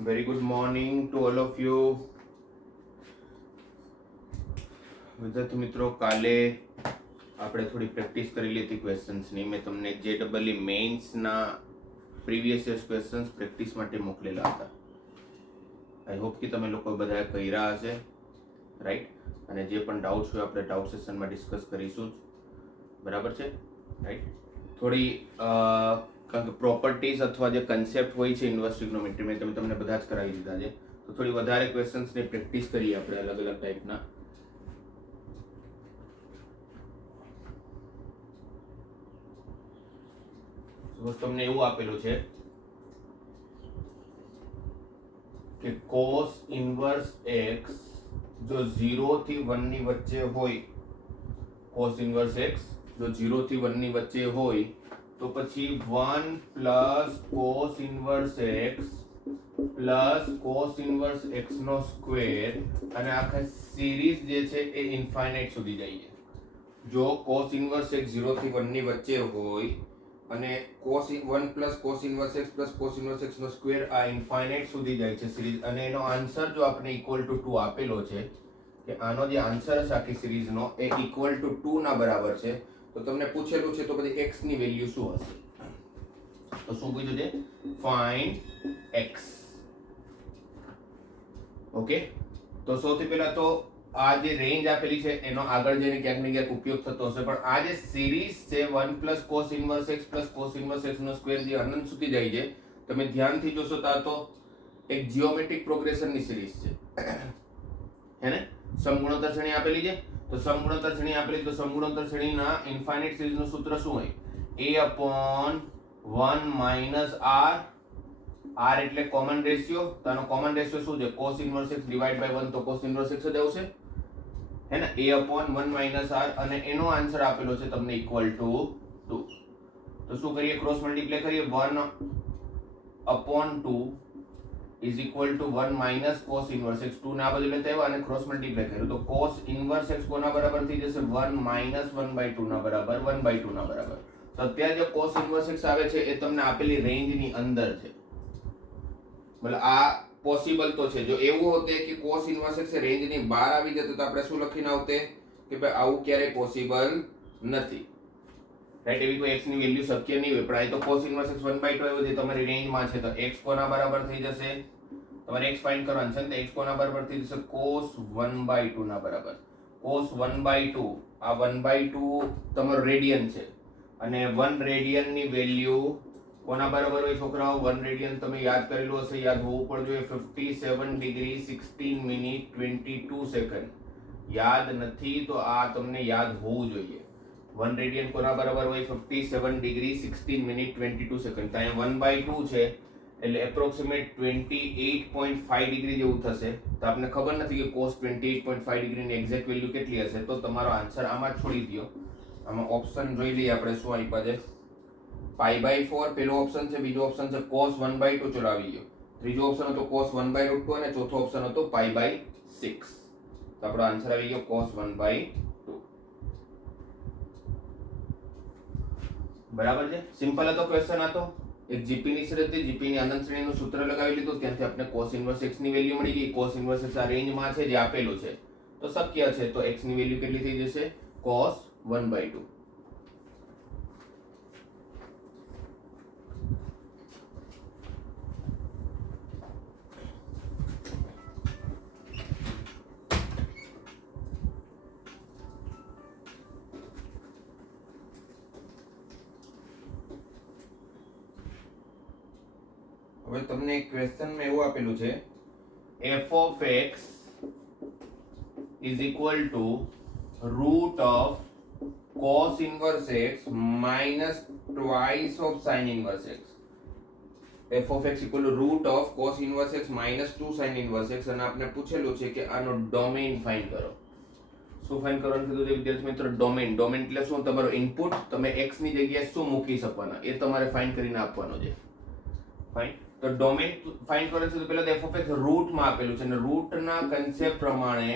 Very good morning to all of you. વિદ્યાર્થી મિત્રો, કાલે આપણે થોડી પ્રેક્ટિસ કરેલી હતી ક્વેશ્ચન્સની. મેં તમને JEE મેઇન્સના પ્રીવિયસ યર્સ ક્વેશ્ચન્સ પ્રેક્ટિસ માટે મોકલેલા હતા. આઈ હોપ કે તમે લોકો બધા કર્યા હશે, રાઈટ? અને જે પણ ડાઉટ્સ હોય આપણે ડાઉટ સેશનમાં ડિસ્કસ કરીશું જ, બરાબર છે, રાઈટ? થોડી કારણ કે પ્રોપર્ટીઝ અથવા જે કન્સેપ્ટ હોય છે ઇન્વર્સ ટ્રિગ્નોમેટ્રી મેં તમને બધા જ કરાવી દીધા છે. તો થોડી વધારે ક્વેશ્ચન્સની પ્રેક્ટિસ કરીએ આપણે અલગ અલગ ટાઈપના. તમને એવું આપેલું છે કે cos ઇન્વર્સ x જો 0 થી 1 ની વચ્ચે હોય, cos ઇન્વર્સ x જો 0 થી 1 ની વચ્ચે હોય તો પછી 1 plus cos inverse x plus cos inverse x નો સ્ક્વેર અને આખા સિરીઝ જે છે એ ઇન્ફાઇનાઇટ સુધી જાય છે. જો cos ઇન્વર્સ x 0 થી 1 ની વચ્ચે હોય અને cos 1 plus cos inverse x plus cos inverse x નો સ્ક્વેર આ ઇન્ફાઇનાઇટ સુધી જાય છે સિરીઝ, અને એનો આન્સર જો આપણે ઇક્વલ ટુ 2 આપેલો છે કે આનો જે આન્સર છે આખી સિરીઝનો એ ઇક્વલ ટુ 2 ના બરાબર છે, તો તમને પૂછેલું છે તો પછી x ની વેલ્યુ શું હશે? તો શું કીધું છે? Find x. ઓકે, તો સૌથી પહેલા તો આ જે રેન્જ આપેલી છે એનો આગળ જઈને ક્યાંક ને ક્યાંક ઉપયોગ થતો હશે, પણ આ જે સિરીઝ છે 1 plus cos inverse x plus cos inverse x નો સ્ક્વેર જે અનંત સુધી જાય છે, તમે ધ્યાનથી જોશો તો આ તો એક જીઓમેટ્રિક પ્રોગ્રેશનની સિરીઝ છે, હે ને? સમગુણોત્તર શ્રેણી આપેલી છે, તો સમગુણોત્તર શ્રેણી આપેલી, તો સમગુણોત્તર શ્રેણીના ઇન્ફાઇનાઇટ સિરીઝનું સૂત્ર શું હોય? a/1 minus r. r એટલે કોમન રેશિયો, તો આનો કોમન રેશિયો શું છે? cos inverse x divide by 1, તો cos ઇન્વર્સ x જ આવશે, હે ને? a/1 માઈનસ r, અને એનો આન્સર આપેલો છે તમને ઇક્વલ ટુ 2. તો શું કરીએ? ક્રોસ મલ્ટીપ્લાય કરીએ. 1/2 is equal to 1 minus cos inverse x. 2 ને આ બાજુ લેતા આવ્યા અને ક્રોસ મલ્ટીપ્લાય કર્યું તો cos ઇન્વર્સ x કોના બરાબર થઈ જશે? 1 માઇનસ 1/2 ના બરાબર, 1/2 ના બરાબર. તો અત્યારે જે cos ઇન્વર્સ x આવે છે એ તમને આપેલી રેન્જની અંદર છે. મતલબ આ પોસિબલ તો છે. જો એવું હોતે કે cos ઇન્વર્સ x રેન્જની બહાર આવી જતો તો આપણે શું લખીને આવતે કે ભાઈ આવું ક્યારેય પોસિબલ નથી, રાઈટ? એવી કોઈ x ની વેલ્યુ શક્ય નહીં હોય, પણ આ તો cos ઇન્વર્સ x 1/2 આવ્યો છે, તમારી રેન્જમાં છે, તો x કોના બરાબર થઈ જશે? તમારે x ફાઇન્ડ કરવાનું છે ને, તો x કોના બરાબર થઈ જશે? cos 1/2 ના બરાબર. cos 1/2, આ 1/2 તમારો રેડિયન છે, અને 1 રેડિયન ની વેલ્યુ કોના બરાબર હોય છોકરાઓ? 1 રેડિયન તમે યાદ કરેલું હશે, યાદ હોવું પણ જોઈએ. 57 ડિગ્રી 16 મિનિટ 22 સેકન્ડ. યાદ નથી તો આ તમને યાદ હોવું જોઈએ. 1 રેડિયન કોના બરાબર હોય? 57 ડિગ્રી 16 મિનિટ 22 સેકન્ડ. તો અહીંયા 1/2 છે એટલે એપ્રોક્સિમેટ 28.5 ડિગ્રી જેવું થશે. તો આપને ખબર નથી કે cos 28.5 ડિગ્રીની એક્ઝેક્ટ વેલ્યુ કેટલી હશે, તો તમારો આન્સર આમાં જ છોડી દો. આમાં ઓપ્શન જોઈ લઈએ આપણે શું આપ્યા છે. π/4 પેલો ઓપ્શન છે, બીજો ઓપ્શન છે cos 1/2, ચલો આવી ગયો. ત્રીજો ઓપ્શન હતો cos 1/2 અને ચોથો ઓપ્શન હતો π/6. તો આપણો આન્સર આવી ગયો cos 1/2. બરાબર છે? સિમ્પલ હતો ક્વેશ્ચન. આ તો એક જીપી ની શ્રેણી હતી, જીપી ની અનંત શ્રેણીનું સૂત્ર લગાવી લીધું, ત્યાંથી આપણે cos ઇન્વર્સ x ની વેલ્યુ મળી ગઈ. cos ઇન્વર્સ x આ રેન્જમાં છે જે આપેલું છે, તો શક્ય છે, તો x ની વેલ્યુ કેટલી થઈ જશે? cos 1/2. હવે તમને એક ક્વેશ્ચનમાં એવું આપેલું છે f of x is equal to root of cos inverse x minus twice of sin inverse x. f of x equal to root of cos inverse x minus 2 sin inverse x, અને આપણે પૂછેલું છે કે આનો domain find કરો. શું find કરવાનું કીધું છે વિદ્યાર્થી મિત્રો? ડોમેઇન. ડોમેઇન એટલે શું? તમારો ઇનપુટ, તમે x ની જગ્યાએ શું મૂકી શકવાના એ તમારે ફાઇન્ડ કરીને આપવાનો છે. ફાઇન. તો ડોમેઇન ફાઇન્ડ કરવાનું છે તો પહેલા f of x રૂટમાં આપેલું છે, અને રૂટના કન્સેપ્ટ પ્રમાણે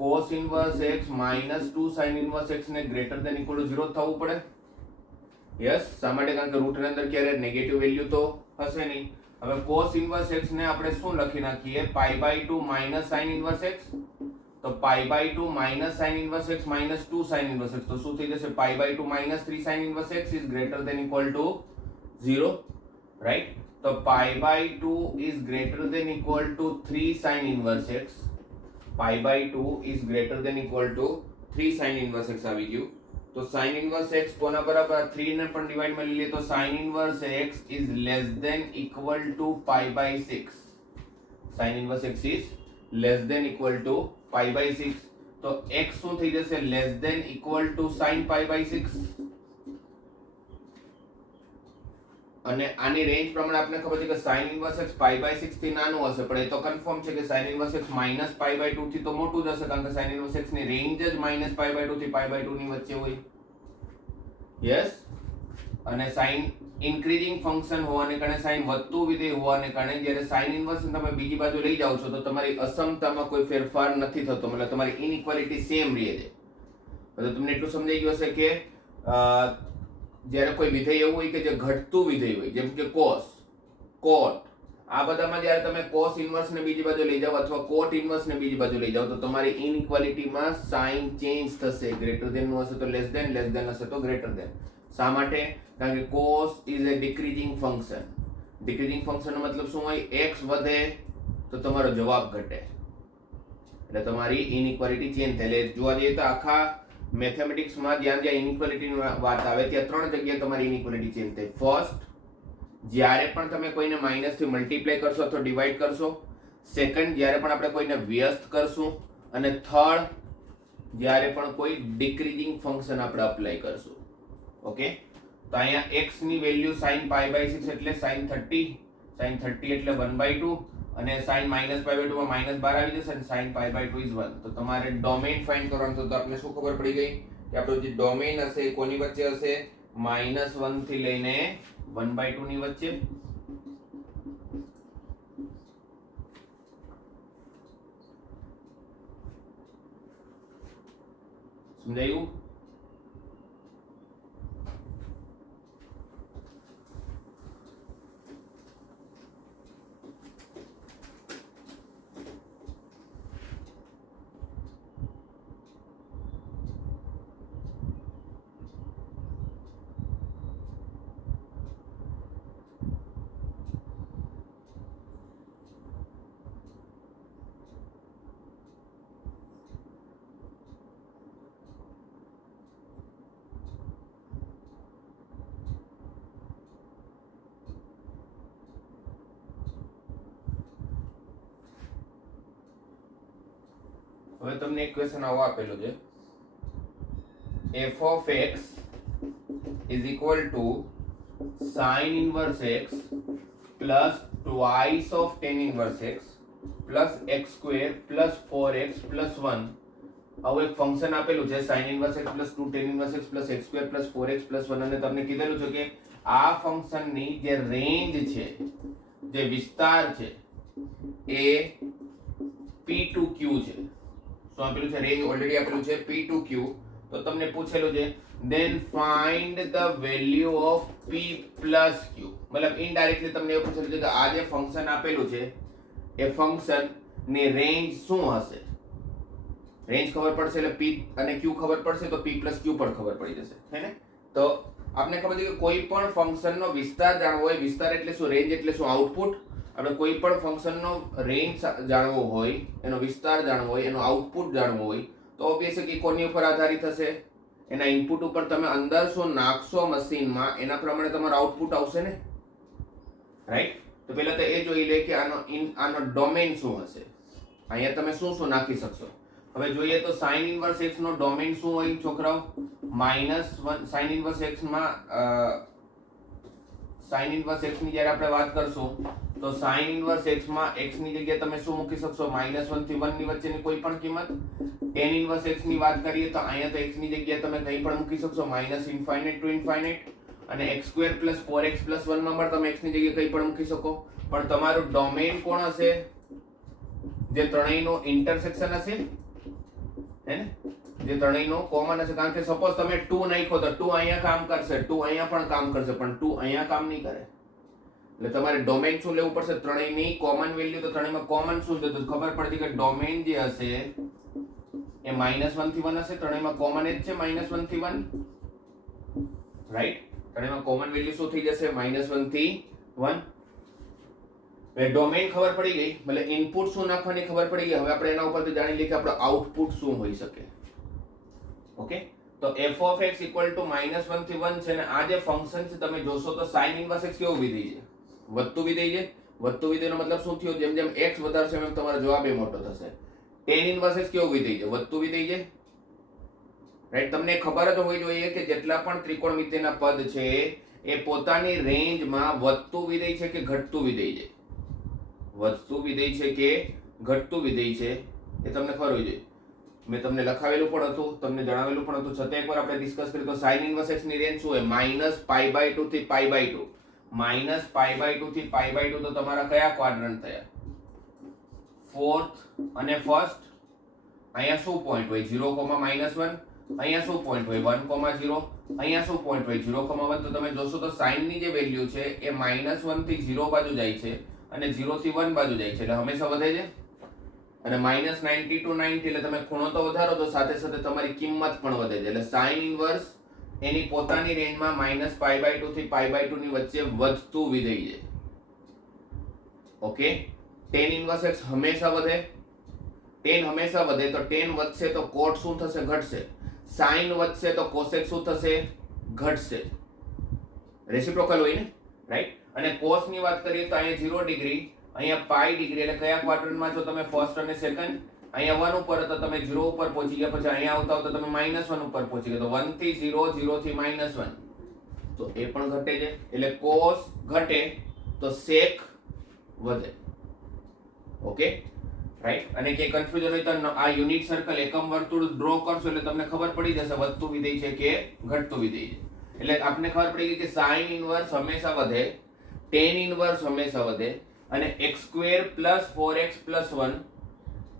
cos inverse x minus 2 sin inverse x ને ગ્રેટર ધેન ઇક્વલ ટુ 0 થવું પડે. યસ, શા માટે? કારણ કે રૂટની અંદર ક્યારે નેગેટિવ વેલ્યુ તો હશે નહીં. હવે cos ઇન્વર્સ x ને આપણે શું લખી નાખીએ π/2 માઇનસ sin ઇન્વર્સ x, તો π/2 minus sin inverse x minus 2 sin inverse x, તો શું થઈ જશે π/2 minus 3 sin inverse x is greater than equal to 0, right. તો π/2 is greater than equal to 3 sin inverse x, π/2 is greater than equal to 3 sin inverse x આવી ગયું. તો sin inverse x કોના બરાબર 3 ને પણ ડિવાઇડ માં લઈ લે તો sin inverse x is less than equal to π/6. sin inverse x is less than equal to π/6. તો x શું થઈ જશે less than equal to sin π/6. અને આની રેન્જ પ્રમાણે આપણે ખબર છે કે sin ઇન્વર્સ x π/6 થી નાનું હશે, પણ એ તો કન્ફર્મ છે કે sin ઇન્વર્સ x માઈનસ π/2 થી તો મોટું જ હશે, કારણ કે sin ઇન્વર્સ x ની રેન્જ જ માઈનસ π/2 થી π/2 ની વચ્ચે હોય. યસ. અને sin ઇન્ક્રીઝિંગ ફંક્શન હોવાને કારણે sin વધતું વિધેય હોવાને કારણે જ્યારે sin ઇન્વર્સ તમે બીજી બાજુ લઈ જાઓ છો તો તમારી અસમતામાં કોઈ ફેરફાર નથી થતો, મતલબ તમારી ઇનઇક્વાલિટી સેમ રહે છે. તો તમને એટલું સમજાઈ ગયું હશે કે જ્યારે કોઈ વિધેય એવું હોય કે જે ઘટતું વિધેય હોય, જેમ કે cos, cot, આ બધામાં જ્યારે તમે cos ઇન્વર્સ ને બીજી બાજુ લઈ જાઓ અથવા cot ઇન્વર્સ ને બીજી બાજુ લઈ જાઓ તો તમારી ઇનઇક્વાલિટીમાં સાઇન ચેન્જ થશે. ગ્રેટર ધેન નું હશે તો લેસ ધેન હશે તો ગ્રેટર ધેન. શા માટે? કારણ કે cos is a decreasing function. Decreasing function નો મતલબ શું હોય? x વધે તો તમારો જવાબ ઘટે, એટલે તમારી ઇનઇક્વાલિટી ચેન્જ થાય. એટલે જોવા જઈએ તો આખા મેથેમેટિક્સમાં જ્યાં ઇનઇક્વાલિટીની વાત આવે ત્યાં 3 જગ્યાએ તમારી ઇનઇક્વાલિટી ચેન્જ થાય. ફર્સ્ટ, જ્યારે પણ તમે કોઈને માઇનસ થી મલ્ટીપ્લાય કરશો અથવા ડિવાઈડ કરશો. સેકન્ડ, જ્યારે પણ આપણે કોઈને વ્યસ્ત કરશું. અને થર્ડ, જ્યારે પણ કોઈ ડિક્રીઝિંગ ફંક્શન આપણે અપ્લાય કરશું. ઓકે, તો અહીંયા x ની વેલ્યુ sin π/6 એટલે sin 30, sin 30 એટલે 1/2 અને sin -π/2 માં -12 આવી જશે અને sin π/2 is 1. તો તમારે ડોમેઇન ફાઇન્ડ કરવાનું તો આપણે શું ખબર પડી ગઈ કે આપણો જે ડોમેઇન હશે એ કોની વચ્ચે હશે? -1 થી લઈને 1/2 ની વચ્ચે. સમજાયું? હવે તમને એક ક્વેશ્ચન આવો આપેલો છે, f of x is equal to sin inverse x plus twice of tan inverse x plus x square plus 4x plus 1. આવું એક ફંક્શન આપેલું છે sin inverse x plus 2 tan inverse x plus x square plus 4x plus 1 અને તમને કીધેલું છે કે આ ફંક્શનની જે રેન્જ છે, જે વિસ્તાર છે એ p2q છે. શું આપેલું છે? રેન્જ ઓલરેડી આપેલું છે p2q. તો તમને પૂછેલું છે then find the value of p plus q. મતલબ ઇનડાયરેક્ટલી તમને એવું પૂછેલું છે કે આ જે ફંક્શન આપેલું છે એ ફંક્શન ની રેન્જ શું હશે? રેન્જ ખબર પડશે એટલે p અને q ખબર પડશે તો p plus q પણ ખબર પડી જશે, હે ને? તો આપણે ખબર છે કે કોઈ પણ ફંક્શનનો વિસ્તાર જાણવો હોય, વિસ્તાર એટલે શું, રેન્જ એટલે શું, આઉટપુટ. આપણે કોઈ પણ ફંક્શનનો રેન્જ જાણવો હોય, એનો વિસ્તાર જાણવો હોય, એનો આઉટપુટ જાણવો હોય તો ઓબ્વિયસલી કોની ઉપર આધારિત હશે? એના ઇનપુટ ઉપર. તમે અંદર શું નાખશો મશીનમાં એના પ્રમાણે તમારું આઉટપુટ આવશે ને, રાઈટ? તો પહેલા તો એ જોઈ લે કે આનો ડોમેઇન શું હશે. અહીંયા તમે શું શું નાખી શકશો. હવે જોઈએ તો sin ઇન્વર્સ x નો ડોમેઇન શું હોય છોકરાઓ? -1. sin ઇન્વર્સ x માં sin ઇન્વર્સ x ની જ્યારે આપણે વાત કરશું તો sin ઇન્વર્સ x માં x ની જગ્યાએ તમે શું મૂકી શકશો? -1 થી 1 ની વચ્ચેની કોઈ પણ કિંમત. tan ઇન્વર્સ x ની વાત કરીએ તો અહીંયા તો x ની જગ્યાએ તમે કંઈ પણ મૂકી શકશો, -∞ to ∞. અને x² + 4x + 1 માં પણ તમે x ની જગ્યાએ કંઈ પણ મૂકી શકો. પણ તમારું ડોમેઇન કોણ હશે? જે ત્રણેયનો ઇન્ટરસેક્શન હશે, હે ને? જે ત્રણેયનો કોમન હશે. કારણ કે સપોઝ તમે 2 નાખો તો 2 અહીંયા કામ કરશે, 2 અહીંયા પણ કામ કરશે, પણ 2 અહીંયા કામ નહીં કરે. એટલે તમારે ડોમેન શું લેવું પડશે? ત્રણેયની કોમન વેલ્યુ. તો ત્રણેયમાં કોમન શું છે? તો ખબર પડતી કે ડોમેન જે હશે એ -1 થી 1 હશે. ત્રણેયમાં કોમન જ છે -1 થી 1, રાઈટ? ત્રણેયમાં કોમન વેલ્યુ શું થઈ જશે? -1 થી 1. હવે ડોમેન ખબર પડી ગઈ, એટલે ઇનપુટ શું નાખવાની ખબર પડી ગઈ. હવે આપણે એના ઉપરથી જાણી લઈએ કે આપણો આઉટપુટ શું હોઈ શકે. ઓકે, તો f of x equal to -1 થી 1 છે ને આ જે ફંક્શન છે તમે જોશો તો sin inverse x કેવું વિધેય છે? વધતું વિધેય છે. વધતું વિધેયનો મતલબ શું થયો? જેમ જેમ x વધારશે એમ તમારો જવાબ એ મોટો થશે. tan inverse x કેવું વિધેય છે? વધતું વિધેય છે, રાઈટ? તમને ખબર જ હોવી જોઈએ કે જેટલા પણ ત્રિકોણમિતિયના પદ છે એ પોતાની રેન્જમાં વધતું વિધેય છે કે ઘટતું વિધેય છે? વધતું વિધેય છે કે ઘટતું વિધેય છે એ તમને ખબર હોવી જોઈએ. મેં તમને લખાવેલું પણ હતું, તમને જણાવેલું પણ હતું, છતાં એકવાર આપણે ડિસ્કસ કરીએ તો sin inverse x ની રેન્જ શું હોય? -π/2 થી π/2. -π/2 થી π/2 તો તમારા કયા ક્વાડ્રન્ટ થયા? ફોર્થ અને ફર્સ્ટ. અહીંયા શું પોઈન્ટ હોય? 0,-1. અહીંયા શું પોઈન્ટ હોય? 1,0. અહીંયા શું પોઈન્ટ હોય? 0,1. તો તમે જોશો તો sin ની જે વેલ્યુ છે એ -1 થી 0 બાજુ જાય છે અને 0 થી 1 બાજુ જાય છે, એટલે હંમેશા વધે છે. અને -90 to 90 એટલે તમે ખૂણો તો વધારો તો સાથે સાથે તમારી કિંમત પણ વધે છે. એટલે sin ઇનવર્સ એની પોતાની રેન્જમાં -π/2 થી π/2 ની વચ્ચે વધતું વિધેય છે. ઓકે, tan ઇનવર્સ x હંમેશા વધે. tan હંમેશા વધે તો tan વધશે તો cot શું થશે? ઘટશે. sin વધશે તો cosec શું થશે? ઘટશે. રેસિપ્રોકલ હોય ને, રાઈટ? અને cos ની વાત કરીએ તો અહીંયા 0 ડિગ્રી, અહીંયા પાઈ ડિગ્રી. એટલે કયા ક્વાડ્રન્ટમાં છો તમે? ફર્સ્ટ અને સેકન્ડ. અહીંયા 1 ઉપર હતા તમે 0 ઉપર પહોંચી ગયા, પછી અહીંયા આવતા આવતા તમે -1 ઉપર પહોંચી ગયા. તો 1 થી 0, 0 થી -1, તો એ પણ ઘટે છે. એટલે cos ઘટે તો sec વધે. Okay, right? અને કે કન્ફ્યુઝન હોય તો આ યુનિટ સર્કલ એકમ વર્તુળ ડ્રો કરશો એટલે તમને ખબર પડી જશે વધતું વિધેય છે કે ઘટતું વિધેય છે. એટલે આપને ખબર પડી ગઈ કે sin ઇનવર્સ હંમેશા વધે, tan ઇનવર્સ હંમેશા વધે, અને x² + 4x + 1,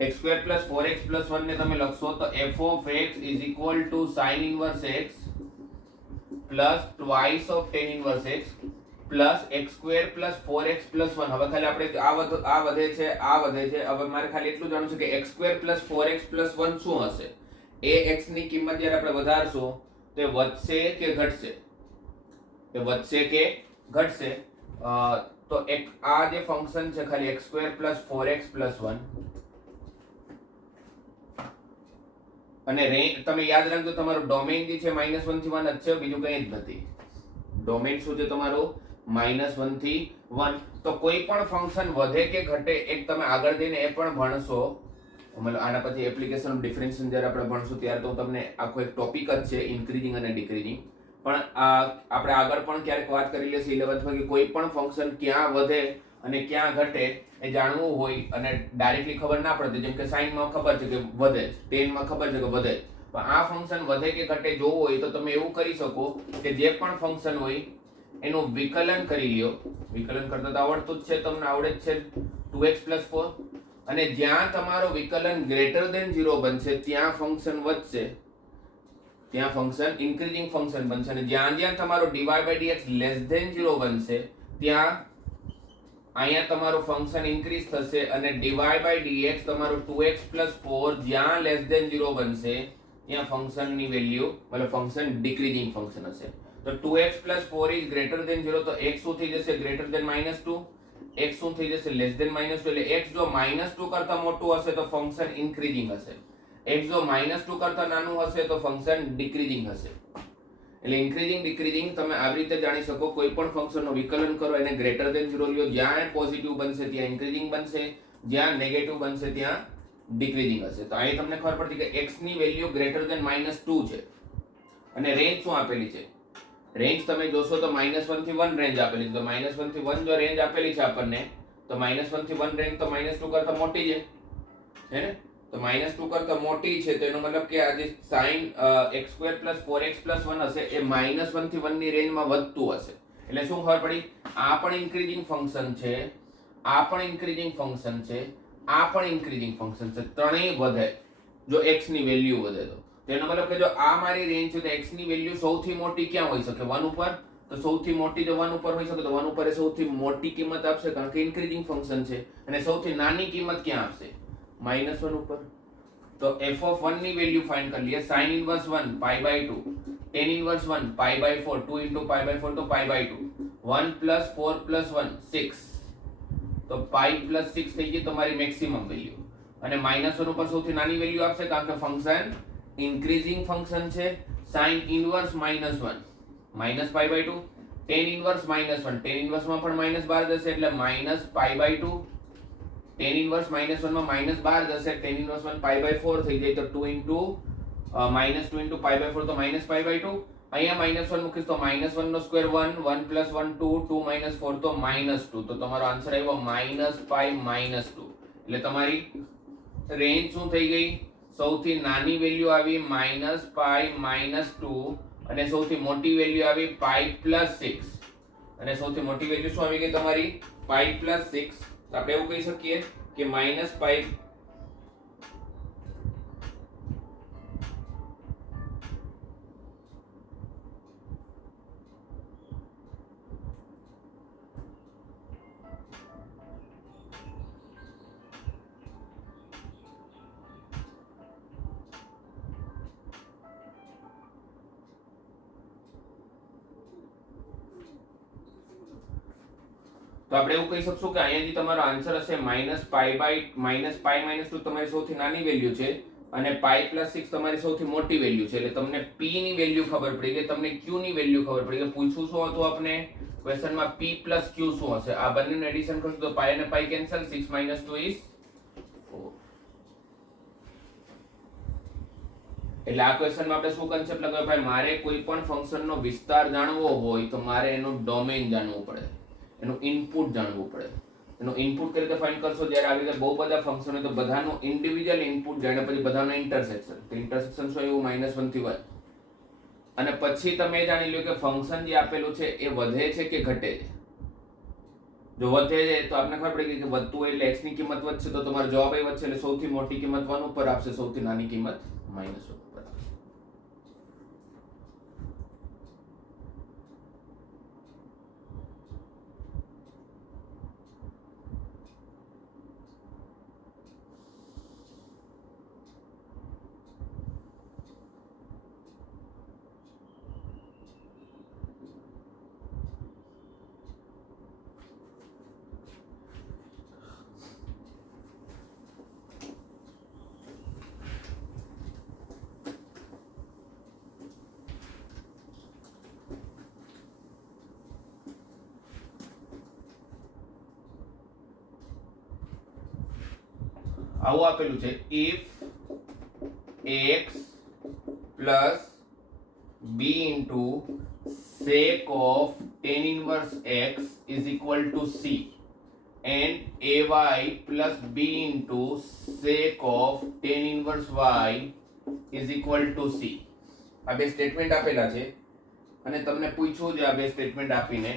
x² + 4x + 1 ને તમે લખશો તો f of x is equal to sin inverse x plus twice of tan inverse x plus x² + 4x + 1. હવે ખાલી આપણે આ વધે છે, આ વધે છે. હવે મારે ખાલી એટલું જાણવું છે કે x² + 4x + 1 શું હશે? એ x ની કિંમત જ્યારે આપણે વધારશું તે વધશે કે ઘટશે? તે વધશે કે ઘટશે? તો એક આ જે ફંક્શન છે ખાલી x² + 4x + 1, અને રેન્જ તમે યાદ રાખજો તમારું ડોમેન જે છે -1 થી 1 જ છે, બીજું કંઈ જ નથી. ડોમેન શું છે તમારું? -1 થી 1. તો કોઈ પણ ફંક્શન વધે કે ઘટે એક તમે આગળ જઈને એ પણ ભણશો. મતલબ આના પછી એપ્લિકેશન ડિફરન્શિએશન જ્યારે આપણે ભણશું ત્યારે તો તમને આખો એક ટોપિક જ છે ઇન્ક્રીઝિંગ અને ડિક્રીઝિંગ. પણ આપણે આગળ પણ ક્યારેક વાત કરી લેશું 11th કે કોઈ પણ ફંક્શન ક્યાં વધે અને ક્યાં ઘટે એ જાણવું હોય અને ડાયરેક્ટલી ખબર ના પડે. જેમ કે sin માં ખબર છે કે વધે, tan માં ખબર છે કે વધે, પણ આ ફંક્શન વધે કે ઘટે જોવું હોય તો તમે એવું કરી શકો કે જે પણ ફંક્શન હોય એનું વિકલન કરી લ્યો. વિકલન કરતા તો આવડતું જ છે, તમને આવડે જ છે, 2x + 4. અને જ્યાં તમારું વિકલન >0 બનશે ત્યાં ફંક્શન વધશે, ત્યાં ફંક્શન ઇન્ક્રીઝિંગ ફંક્શન બનશે. અને જ્યાં જ્યાં તમારું dy/dx <0 બનશે ત્યાં અહીંયા તમારું ફંક્શન ઇન્ક્રીઝ થશે અને dy/dx તમારું 2x + 4 જ્યાં <0 બનશે ત્યાં ફંક્શનની વેલ્યુ મતલબ ફંક્શન ડિક્રીઝિંગ ફંક્શન હશે. તો 2x + 4 is >0, તો x શું થઈ જશે? <-2. x શું થઈ જશે? <-2. એટલે x જો -2 કરતા મોટું હશે તો ફંક્શન ઇન્ક્રીઝિંગ હશે, x જો -2 કરતા નાનું હશે તો ફંક્શન ડિક્રીઝિંગ હશે. એટલે ઇન્ક્રીઝિંગ ડિક્રીઝિંગ તમે આવી રીતે જાણી શકો. કોઈ પણ ફંક્શનનું વિકલન કરો એને >0 લ્યો, જ્યાં પોઝિટિવ બનશે ત્યાં ઇન્ક્રીઝિંગ બનશે, જ્યાં નેગેટિવ બનશે ત્યાં ડિક્રીઝિંગ હશે. તો અહીં તમને ખબર પડતી કે x ની વેલ્યુ <-2 છે અને રેન્જ શું આપેલી છે? રેન્જ તમે જોશો તો -1 થી 1 રેન્જ આપેલી છે. તો -1 થી 1 જો રેન્જ આપેલી છે આપણને તો -1 થી 1 રેન્જ તો -2 કરતા મોટી છે, હે ને? તો -2 કરતા મોટી છે તો એનો મતલબ કે આ જે sin x² + 4x + 1 હશે એ -1 થી 1 ની રેન્જમાં વધતું હશે. એટલે શું ખબર પડી? આ પણ ઇન્ક્રીઝિંગ ફંક્શન છે, આ પણ ઇન્ક્રીઝિંગ ફંક્શન છે, આ પણ ઇન્ક્રીઝિંગ ફંક્શન છે. ત્રણેય વધે જો x ની વેલ્યુ વધે તો. તેનો મતલબ કે જો આ મારી રેન્જ છે તો x ની વેલ્યુ સૌથી મોટી ક્યાં હોઈ શકે? 1 ઉપર. તો તો સૌથી મોટી જો 1 ઉપર હોઈ શકે તો 1 ઉપર એ સૌથી મોટી કિંમત આપશે કારણ કે ઇન્ક્રીઝિંગ ફંક્શન છે, અને સૌથી નાની કિંમત ક્યાં આપશે? -1 ઉપર. તો f of 1 ની વેલ્યુ ફાઇન્ડ કરી લઈએ. sin inverse 1 pi by 2, tan inverse 1 pi by 4, 2 into pi by 4 તો પાઈ બાય 2, 1 plus 4 plus 1 6, તો પાઈ plus 6 થઈ ગઈ તમારી મેક્સિમમ વેલ્યુ. અને -1 ઉપર સૌથી નાની વેલ્યુ આપશે કારણ કે ફંક્શન ઇન્ક્રીઝિંગ ફંક્શન છે. sin inverse -1 minus pi by 2, tan inverse -1, tan inverse માં પણ -12 જશે એટલે minus pi by 2, tan inverse -1 માં -12 જશે, tan inverse 1 પાઈ બાય 4 થઈ જાય તો 2 into -2 into પાઈ બાય 4 તો માઇનસ પાઈ બાય 2. અહીંયા -1 મૂકીશ તો -1 નો સ્ક્વેર 1, 1 plus 1 2, 2 minus 4 તો -2, તો તમારો આન્સર આવ્યો -પાઈ -2. એટલે તમારી રેન્જ શું થઈ ગઈ? સૌથી નાની વેલ્યુ આવી -પાઈ -2 અને સૌથી મોટી વેલ્યુ આવી પાઈ +6, અને સૌથી મોટી વેલ્યુ શું આવી ગઈ તમારી? પાઈ +6. તો આપણે એવું કહી શકીએ કે -પાઈ તો આપણે એવું કહી શકશું કે અહીંયાથી તમારો આન્સર હશે -પાઈ -2 તમારી સૌથી નાની વેલ્યુ છે અને પાઈ +6 તમારી સૌથી મોટી વેલ્યુ છે. એટલે તમને p ની વેલ્યુ ખબર પડી ગઈ, તમને q ની વેલ્યુ ખબર પડી ગઈ. પૂછવું શું હતું આપણે ક્વેશ્ચનમાં? p + q શું હશે? આ બંનેનું એડિશન કરશું તો પાઈ અને પાઈ કેન્સલ, 6 - 2 is 4. એટલે આ ક્વેશ્ચનમાં આપણે શું કન્સેપ્ટ લગાવ્યો? ભાઈ મારે કોઈ પણ ફંક્શનનો વિસ્તાર જાણવો હોય તો મારે એનું ડોમેઇન જાણવું પડે, એનું ઇનપુટ જાણવું પડે. એનું ઇનપુટ કઈ રીતે ફાઇન્ડ કરશો? જ્યારે આવી રીતે બહુ બધા ફંક્શન હોય તો બધાનું ઇન્ડિવિડ્યુઅલ ઇનપુટ જાણે પછી બધાનો ઇન્ટરસેક્શન. તો ઇન્ટરસેક્શન શું એવું? -1 થી 1. અને પછી તમે જાણી લો કે ફંક્શન જે આપેલું છે એ વધે છે કે ઘટે છે. જો વધે છે તો આપણે ખબર પડી ગઈ કે વધતું એટલે x ની કિંમત વધશે તો તમારો જવાબ એ વધશે, એટલે સૌથી મોટી કિંમત 1 ઉપર આપશે, સૌથી નાની કિંમત -1 ઉપર. આવું આપેલું છે if x plus b into sec of tan inverse x is equal to c and ay plus b into sec of tan inverse y is equal to c. આ બે સ્ટેટમેન્ટ આપેલા છે અને તમને પૂછ્યું છે આ બે સ્ટેટમેન્ટ આપીને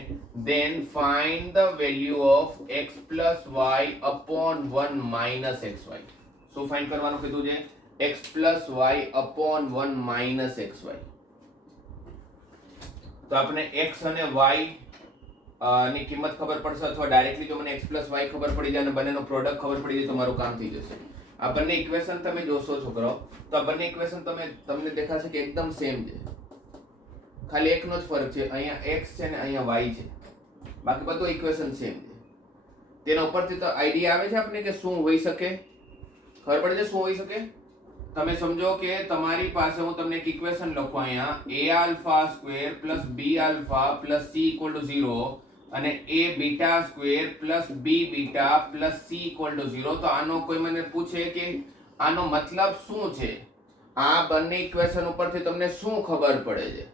then find the value of x plus y upon 1 minus xy. શું ફાઇન્ડ કરવાનું કીધું છે? x plus y upon 1 minus xy. તો આપણે x અને y ની કિંમત ખબર પડશે, અથવા ડાયરેક્ટલી જો મને x plus y ખબર પડી જાય અને બંનેનો પ્રોડક્ટ ખબર પડી જાય તો મારું કામ થઈ જશે. આ બંને ઇક્વેશન તમે જોશો છોકરાઓ તો આ બંને ઇક્વેશન તમને દેખાશે કે એકદમ સેમ છે, ખાલી એકનો જ ફરક છે. અહીંયા x છે ને અહીંયા y છે, બાકી બધું ઇક્વેશન સેમ છે. તેના ઉપરથી તો આઈડિયા આવે છે આપણે કે શું હોઈ શકે, ખબર પડે છે શું હોઈ શકે. તમે સમજો કે તમારી પાસે હું તમને એક ઇક્વેશન લખું અહીંયા a² + b² + c = 0 અને a β² + b β + c = 0. તો આનો કોઈ મને પૂછે કે આનો મતલબ શું છે, આ બંને ઇક્વેશન ઉપરથી તમને શું ખબર પડે છે,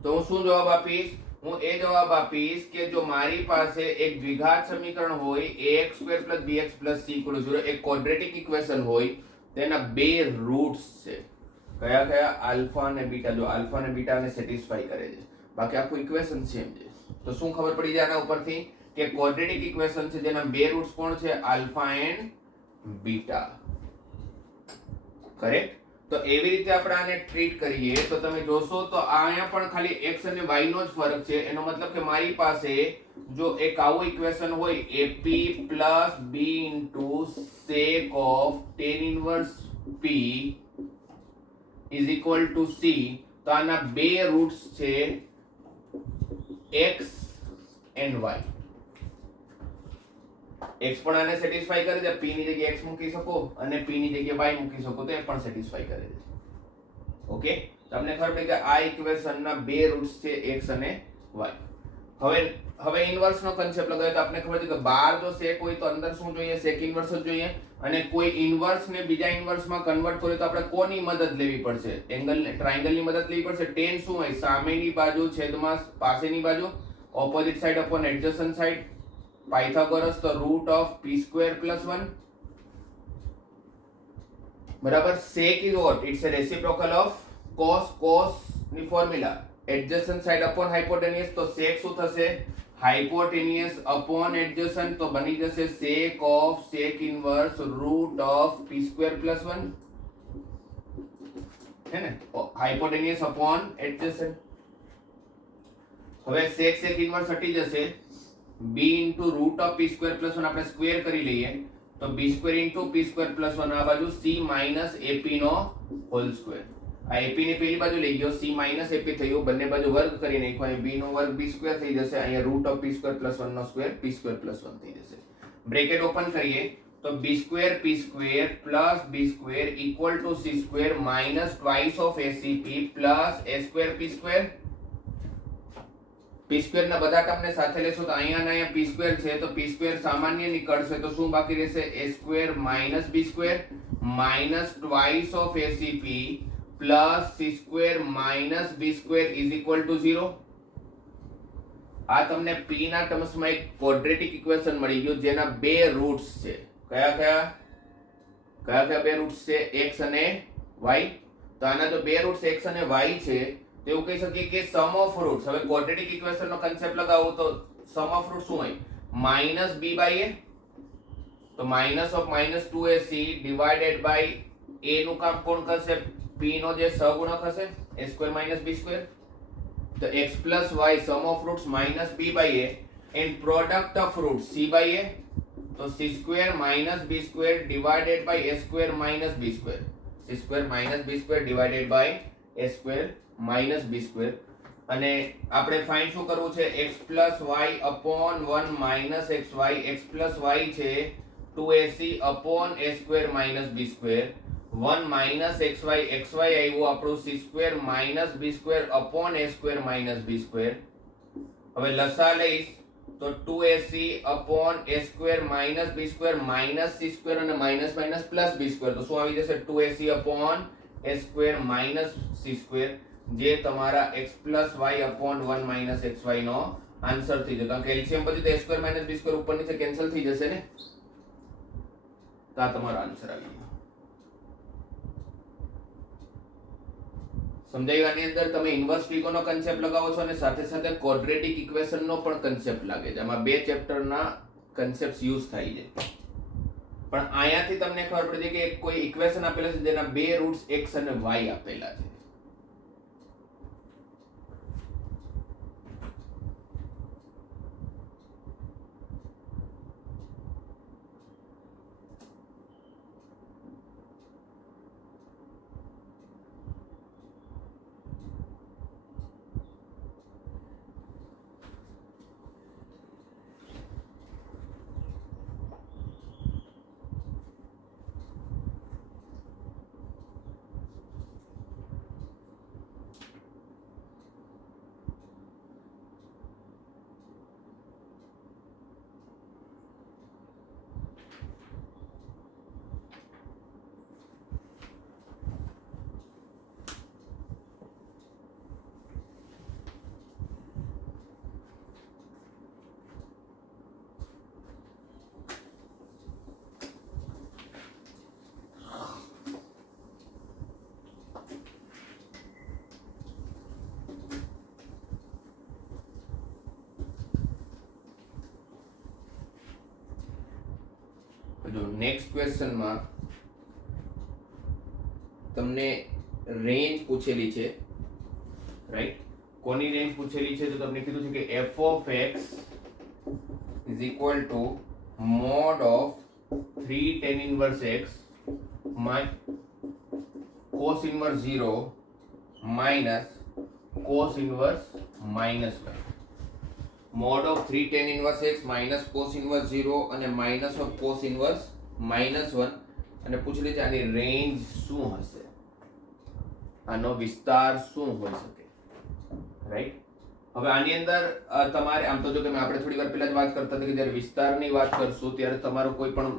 તો હું શું જવાબ આપીશ? હું એ જવાબ આપીશ કે જો મારી પાસે એક દ્વિઘાત સમીકરણ હોય ax² + bx + c = 0, એક ક્વોડ્રેટિક ઇક્વેશન હોય, તેના બે રૂટ્સ છે. કયા કયા? આલ્ફા અને બીટા. જો આલ્ફા અને બીટા ને સેટિસ્ફાઈ કરે છે, બાકી આખું ઇક્વેશન સેમ છે. તો શું ખબર પડી જાય આના ઉપરથી? કે ક્વોડ્રેટિક ઇક્વેશન છે જેના બે રૂટ્સ કોણ છે? Alpha and beta. કરેક્ટ. તો એવી રીતે આપણે આને ટ્રીટ કરીએ તો તમે જોશો તો અહીંયા પણ ખાલી x અને y નો જ ફરક છે. એનો મતલબ કે મારી પાસે જો એક આવું ઇક્વેશન હોય AP + B * sec of tan inverse P = C, તો આના બે રૂટ્સ છે x and y. x પણ આને સેટિસ્ફાઈ કરે છે, p ની જગ્યાએ x મૂકી શકો અને p ની જગ્યાએ y મૂકી શકો તો એ પણ સેટિસ્ફાઈ કરે છે. ઓકે, તમને ખબર પડી કે આ ઇક્વેશનના બે રૂટ્સ છે x અને y. હવે ઇન્વર્સ નો કન્સેપ્ટ લગાવ્યો તો આપણે ખબર છે કે બહાર જો sec હોય તો અંદર શું જોઈએ? sec ઇન્વર્સ જ જોઈએ. અને કોઈ ઇન્વર્સ ને બીજા ઇન્વર્સ માં કન્વર્ટ કરે તો આપણે કોની મદદ લેવી પડશે? એંગલ ને ટ્રાયેંગલ ની મદદ લેવી પડશે. tan શું હોય? સામેની બાજુ છેદમાં પાસેની બાજુ, opposite side upon adjacent side. Pythagoras તો √p² + 1. બરાબર. sec is what? It's a reciprocal of cos ની ફોર્મ્યુલા. એડજસન્ટ સાઈડ અપોન હાઇપોટેનિયસ, તો sec શું થશે? હાઇપોટેનિયસ અપોન એડજસન્ટ, તો બની જશે sec inverse √p² + 1. હે ને? હાઇપોટેનિયસ અપોન એડજસન્ટ. હવે sec inverse હટી જશે. b * √p² + 1 આપણે સ્ક્વેર કરી લઈએ તો b² * p² + 1 આ બાજુ c - ap નો હોલ સ્ક્વેર. આ ap ની પેલી બાજુ લઈ ગયો, c - ap થયું, બંને બાજુ વર્ગ કરી નાખ્યો. અહીં b નો વર્ગ b² થઈ જશે, અહીંયા √p² + 1 નો સ્ક્વેર p² + 1 થઈ જશે. બ્રેકેટ ઓપન કરીએ તો b² p² + b² = c² - twice of acp + a²p². p² ના બધા ટર્મને સાથે લેશો તો અહીંયા ને અહીંયા p² છે તો p² સામાન્ય નીકળશે તો શું બાકી રહેશે? a² - b² - twice of acp + c² - b² = 0. આ તમને p ના ટર્મ્સમાં એક ક્વોડ્રેટિક ઇક્વેશન મળી ગયું જેના બે રૂટ્સ છે. કયા બે રૂટ્સ છે? x અને y. તો આના જો બે રૂટ્સ x અને y છે તો એવું કહી શકીએ કે સમ ઓફ રૂટ્સ. હવે ક્વોડ્રેટિક ઇક્વેશન નો કન્સેપ્ટ લગાવો તો સમ ઓફ રૂટ શું હોય? -b/a. તો -2ac ડિવાઇડેડ બાય a નું કામ કોણ કરશે? p નો જે સહગુણક હશે a² - b². તો x + y sum of roots -b/a and product of roots c/a. તો c² - b² divided by a² - b². c² - b² divided by a² - b². અને આપણે ફાઇન્ડ શું કરવું છે? x + y upon 1 - xy. x + y છે 2ac upon a² - b². 1 - xy આવ્યું આપણું c² - b² upon a² - b². હવે લસા લઈશ તો 2ac upon a² - b² - c² અને માઇનસ પ્લસ b². તો શું આવી જશે? 2ac upon a² - c², જે તમારા x + y upon 1 - xy નો આન્સર થઈ જશે. કારણ કે એલસીએમ પછી તો a² - b² ઉપર નીચે કેન્સલ થઈ જશે ને. તો આ તમારો આન્સર આવી ગયો. સમજાયું? આની અંદર તમે ઇન્વર્સ ફિગરનો કન્સેપ્ટ લગાવો છો અને સાથે સાથે ક્વોડ્રેટિક ઇક્વેશનનો પણ કન્સેપ્ટ લાગે છે. આમાં બે ચેપ્ટરના કન્સેપ્ટ્સ યુઝ થાય છે. પણ અહીંયાથી તમને ખબર પડી કે કોઈ ઇક્વેશન આપેલા છે જેના બે રૂટ્સ x અને y આપેલા છે. જો નેક્સ્ટ ક્વેશ્ચનમાં તમને રેન્જ પૂછેલી છે, રાઈટ? કોની રેન્જ પૂછેલી છે? તો તમને કીધું છે કે f of x is equal to mod of 3 tan inverse x my cos inverse 0 minus cos inverse minus 1. mod of 3 tan inverse x minus cos inverse 0 અને minus of cos inverse minus 1 અને પૂછેલી છે આની range શું હશે, આનો વિસ્તાર શું હોઈ શકે, રાઈટ? હવે આની અંદર તમારે આમ તો જો કે આપણે થોડી વાર પહેલા જ વાત કરતા હતા કે જ્યારે વિસ્તારની વાત કરશું ત્યારે તમારો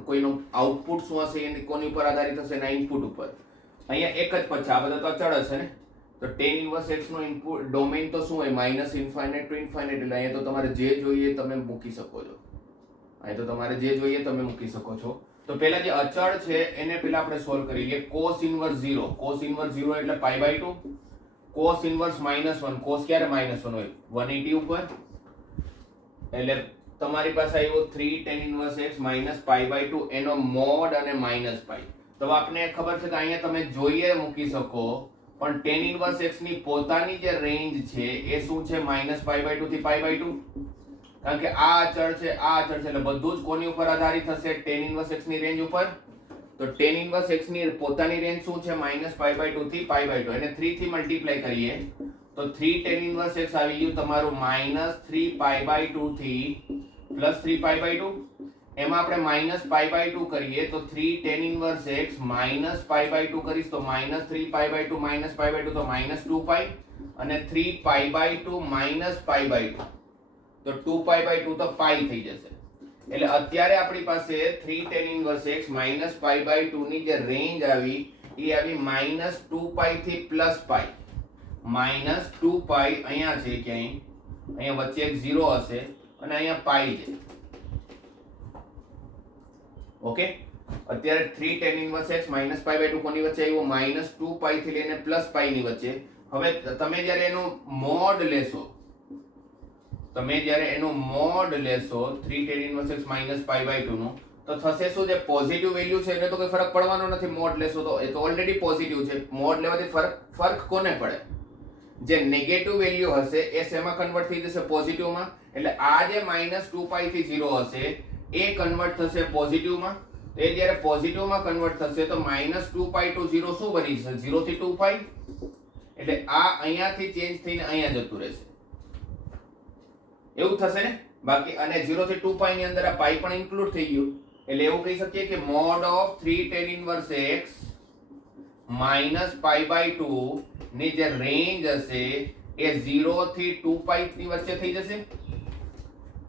કોઈનું આઉટપુટ શું હશે એની કોની ઉપર આધારિત હશે, એના ઇનપુટ ઉપર. અહીંયા એક જ પદ છે, આ બધા તો અચળ હશે ને. તો tan ઇન્વર્સ x નો ઇનપુટ ડોમેઇન તો શું હોય? Minus infinite to infinite. એટલે અહીંયા તો તમારે જે જોઈએ તમે મૂકી શકો છો. અહીં તો તમારે જે જોઈએ તમે મૂકી શકો છો. તો પહેલા જે અચળ છે એને પહેલા આપણે સોલ્વ કરી લઈએ. cos ઇન્વર્સ 0, cos ઇન્વર્સ 0 એટલે π/2. cos ઇન્વર્સ -1, cos ક્યારે -1 હોય? 180 ઉપર. એટલે તમારી પાસે આવ્યો 3 tan ઇન્વર્સ x -π/2 એનો મોડ અને -π. તો આપને ખબર છે કે અહીંયા તમે જોઈએ મૂકી શકો, પણ tan ઇન્વર્સ x ની પોતાની જે રેન્જ છે એ શું છે? -π/2 થી π/2. કારણ કે આ અચળ છે, આ અચળ છે, એટલે બધું જ કોની ઉપર આધારિત હશે? tan ઇન્વર્સ x ની રેન્જ ઉપર. તો tan ઇન્વર્સ x ની પોતાની રેન્જ શું છે? -π/2 થી π/2. એને 3 થી મલ્ટીપ્લાય કરીએ તો 3 tan ઇન્વર્સ x આવી ગયું તમારું -3π/2 થી +3π/2. એમાં આપણે -π/2 કરીએ તો 3 tan ઇન્વર્સ x -π/2 કરીશ તો -3π/2 -π/2 તો -2π અને 3π/2 -π/2 તો 2π/2 તો π થઈ જશે. એટલે અત્યારે આપણી પાસે 3 tan ઇન્વર્સ x -π/2 ની જે રેન્જ આવી એ આવી -2π થી +π. -2π અહીંયા છે ક્યાંય, અહીંયા વચ્ચે એક 0 હશે અને અહીંયા π છે. ઓકે, અત્યારે 3 tan ઇન્વર્સ x -π/2 કોની વચ્ચે આવ્યો? -2π થી લઈને +π ની વચ્ચે. હવે તમે જ્યારે એનું મોડ લેશો, તમે જ્યારે એનું મોડ લેશો 3 tan ઇન્વર્સ x -π/2 નું, તો થશે શું? જે પોઝિટિવ વેલ્યુ છે એને તો કોઈ ફરક પડવાનો નથી. મોડ લેશો તો એ તો ઓલરેડી પોઝિટિવ છે. મોડ લેવાથી ફરક કોને પડે? જે નેગેટિવ વેલ્યુ હશે એ શેમાં કન્વર્ટ થઈ જશે? પોઝિટિવમાં. એટલે આ જે -2π થી 0 હશે એ કન્વર્ટ થશે પોઝિટિવમાં. તો એ જ્યારે પોઝિટિવમાં કન્વર્ટ થશે તો -2π to 0 શું બની જશે? 0 થી 2π. એટલે આ અહીંયાથી ચેન્જ થઈને અહીંયા જતું રહેશે, એવું થશે ને. બાકી અને 0 થી 2π ની અંદર આ π પણ ઇન્ક્લુડ થઈ ગયું. એટલે એવું કહી શકીએ કે mod of 3 tan inverse x -π/2 ની જે રેન્જ હશે એ 0 થી 2π ની વચ્ચે થઈ જશે.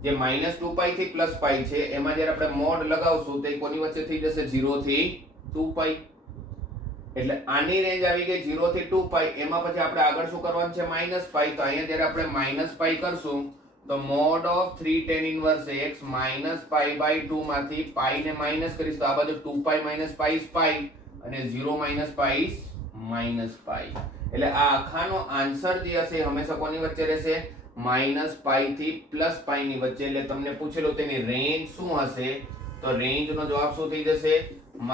જે -2π થી +π છે એમાં જ્યારે આપણે મોડ લગાવશું તો એ કોની વચ્ચે થઈ જશે? 0 થી 2π. એટલે આની રેન્જ આવી ગઈ 0 થી 2π. એમાં પછી આપણે આગળ શું કરવાનું છે? -π. તો અહીંયા જ્યારે આપણે -π કરશું તો mod of 3 tan inverse x -π/2 માંથી π ને માઈનસ કરીશ તો આ બાજુ 2π - π is π અને 0 - π is -π. એટલે આ આખાનો આન્સર જે હશે હંમેશા કોની વચ્ચે રહેશે? -π થી +π ની વચ્ચે. એટલે તમને પૂછેલું તેની રેન્જ શું હશે? તો રેન્જ નો જવાબ શું થઈ જશે? -π.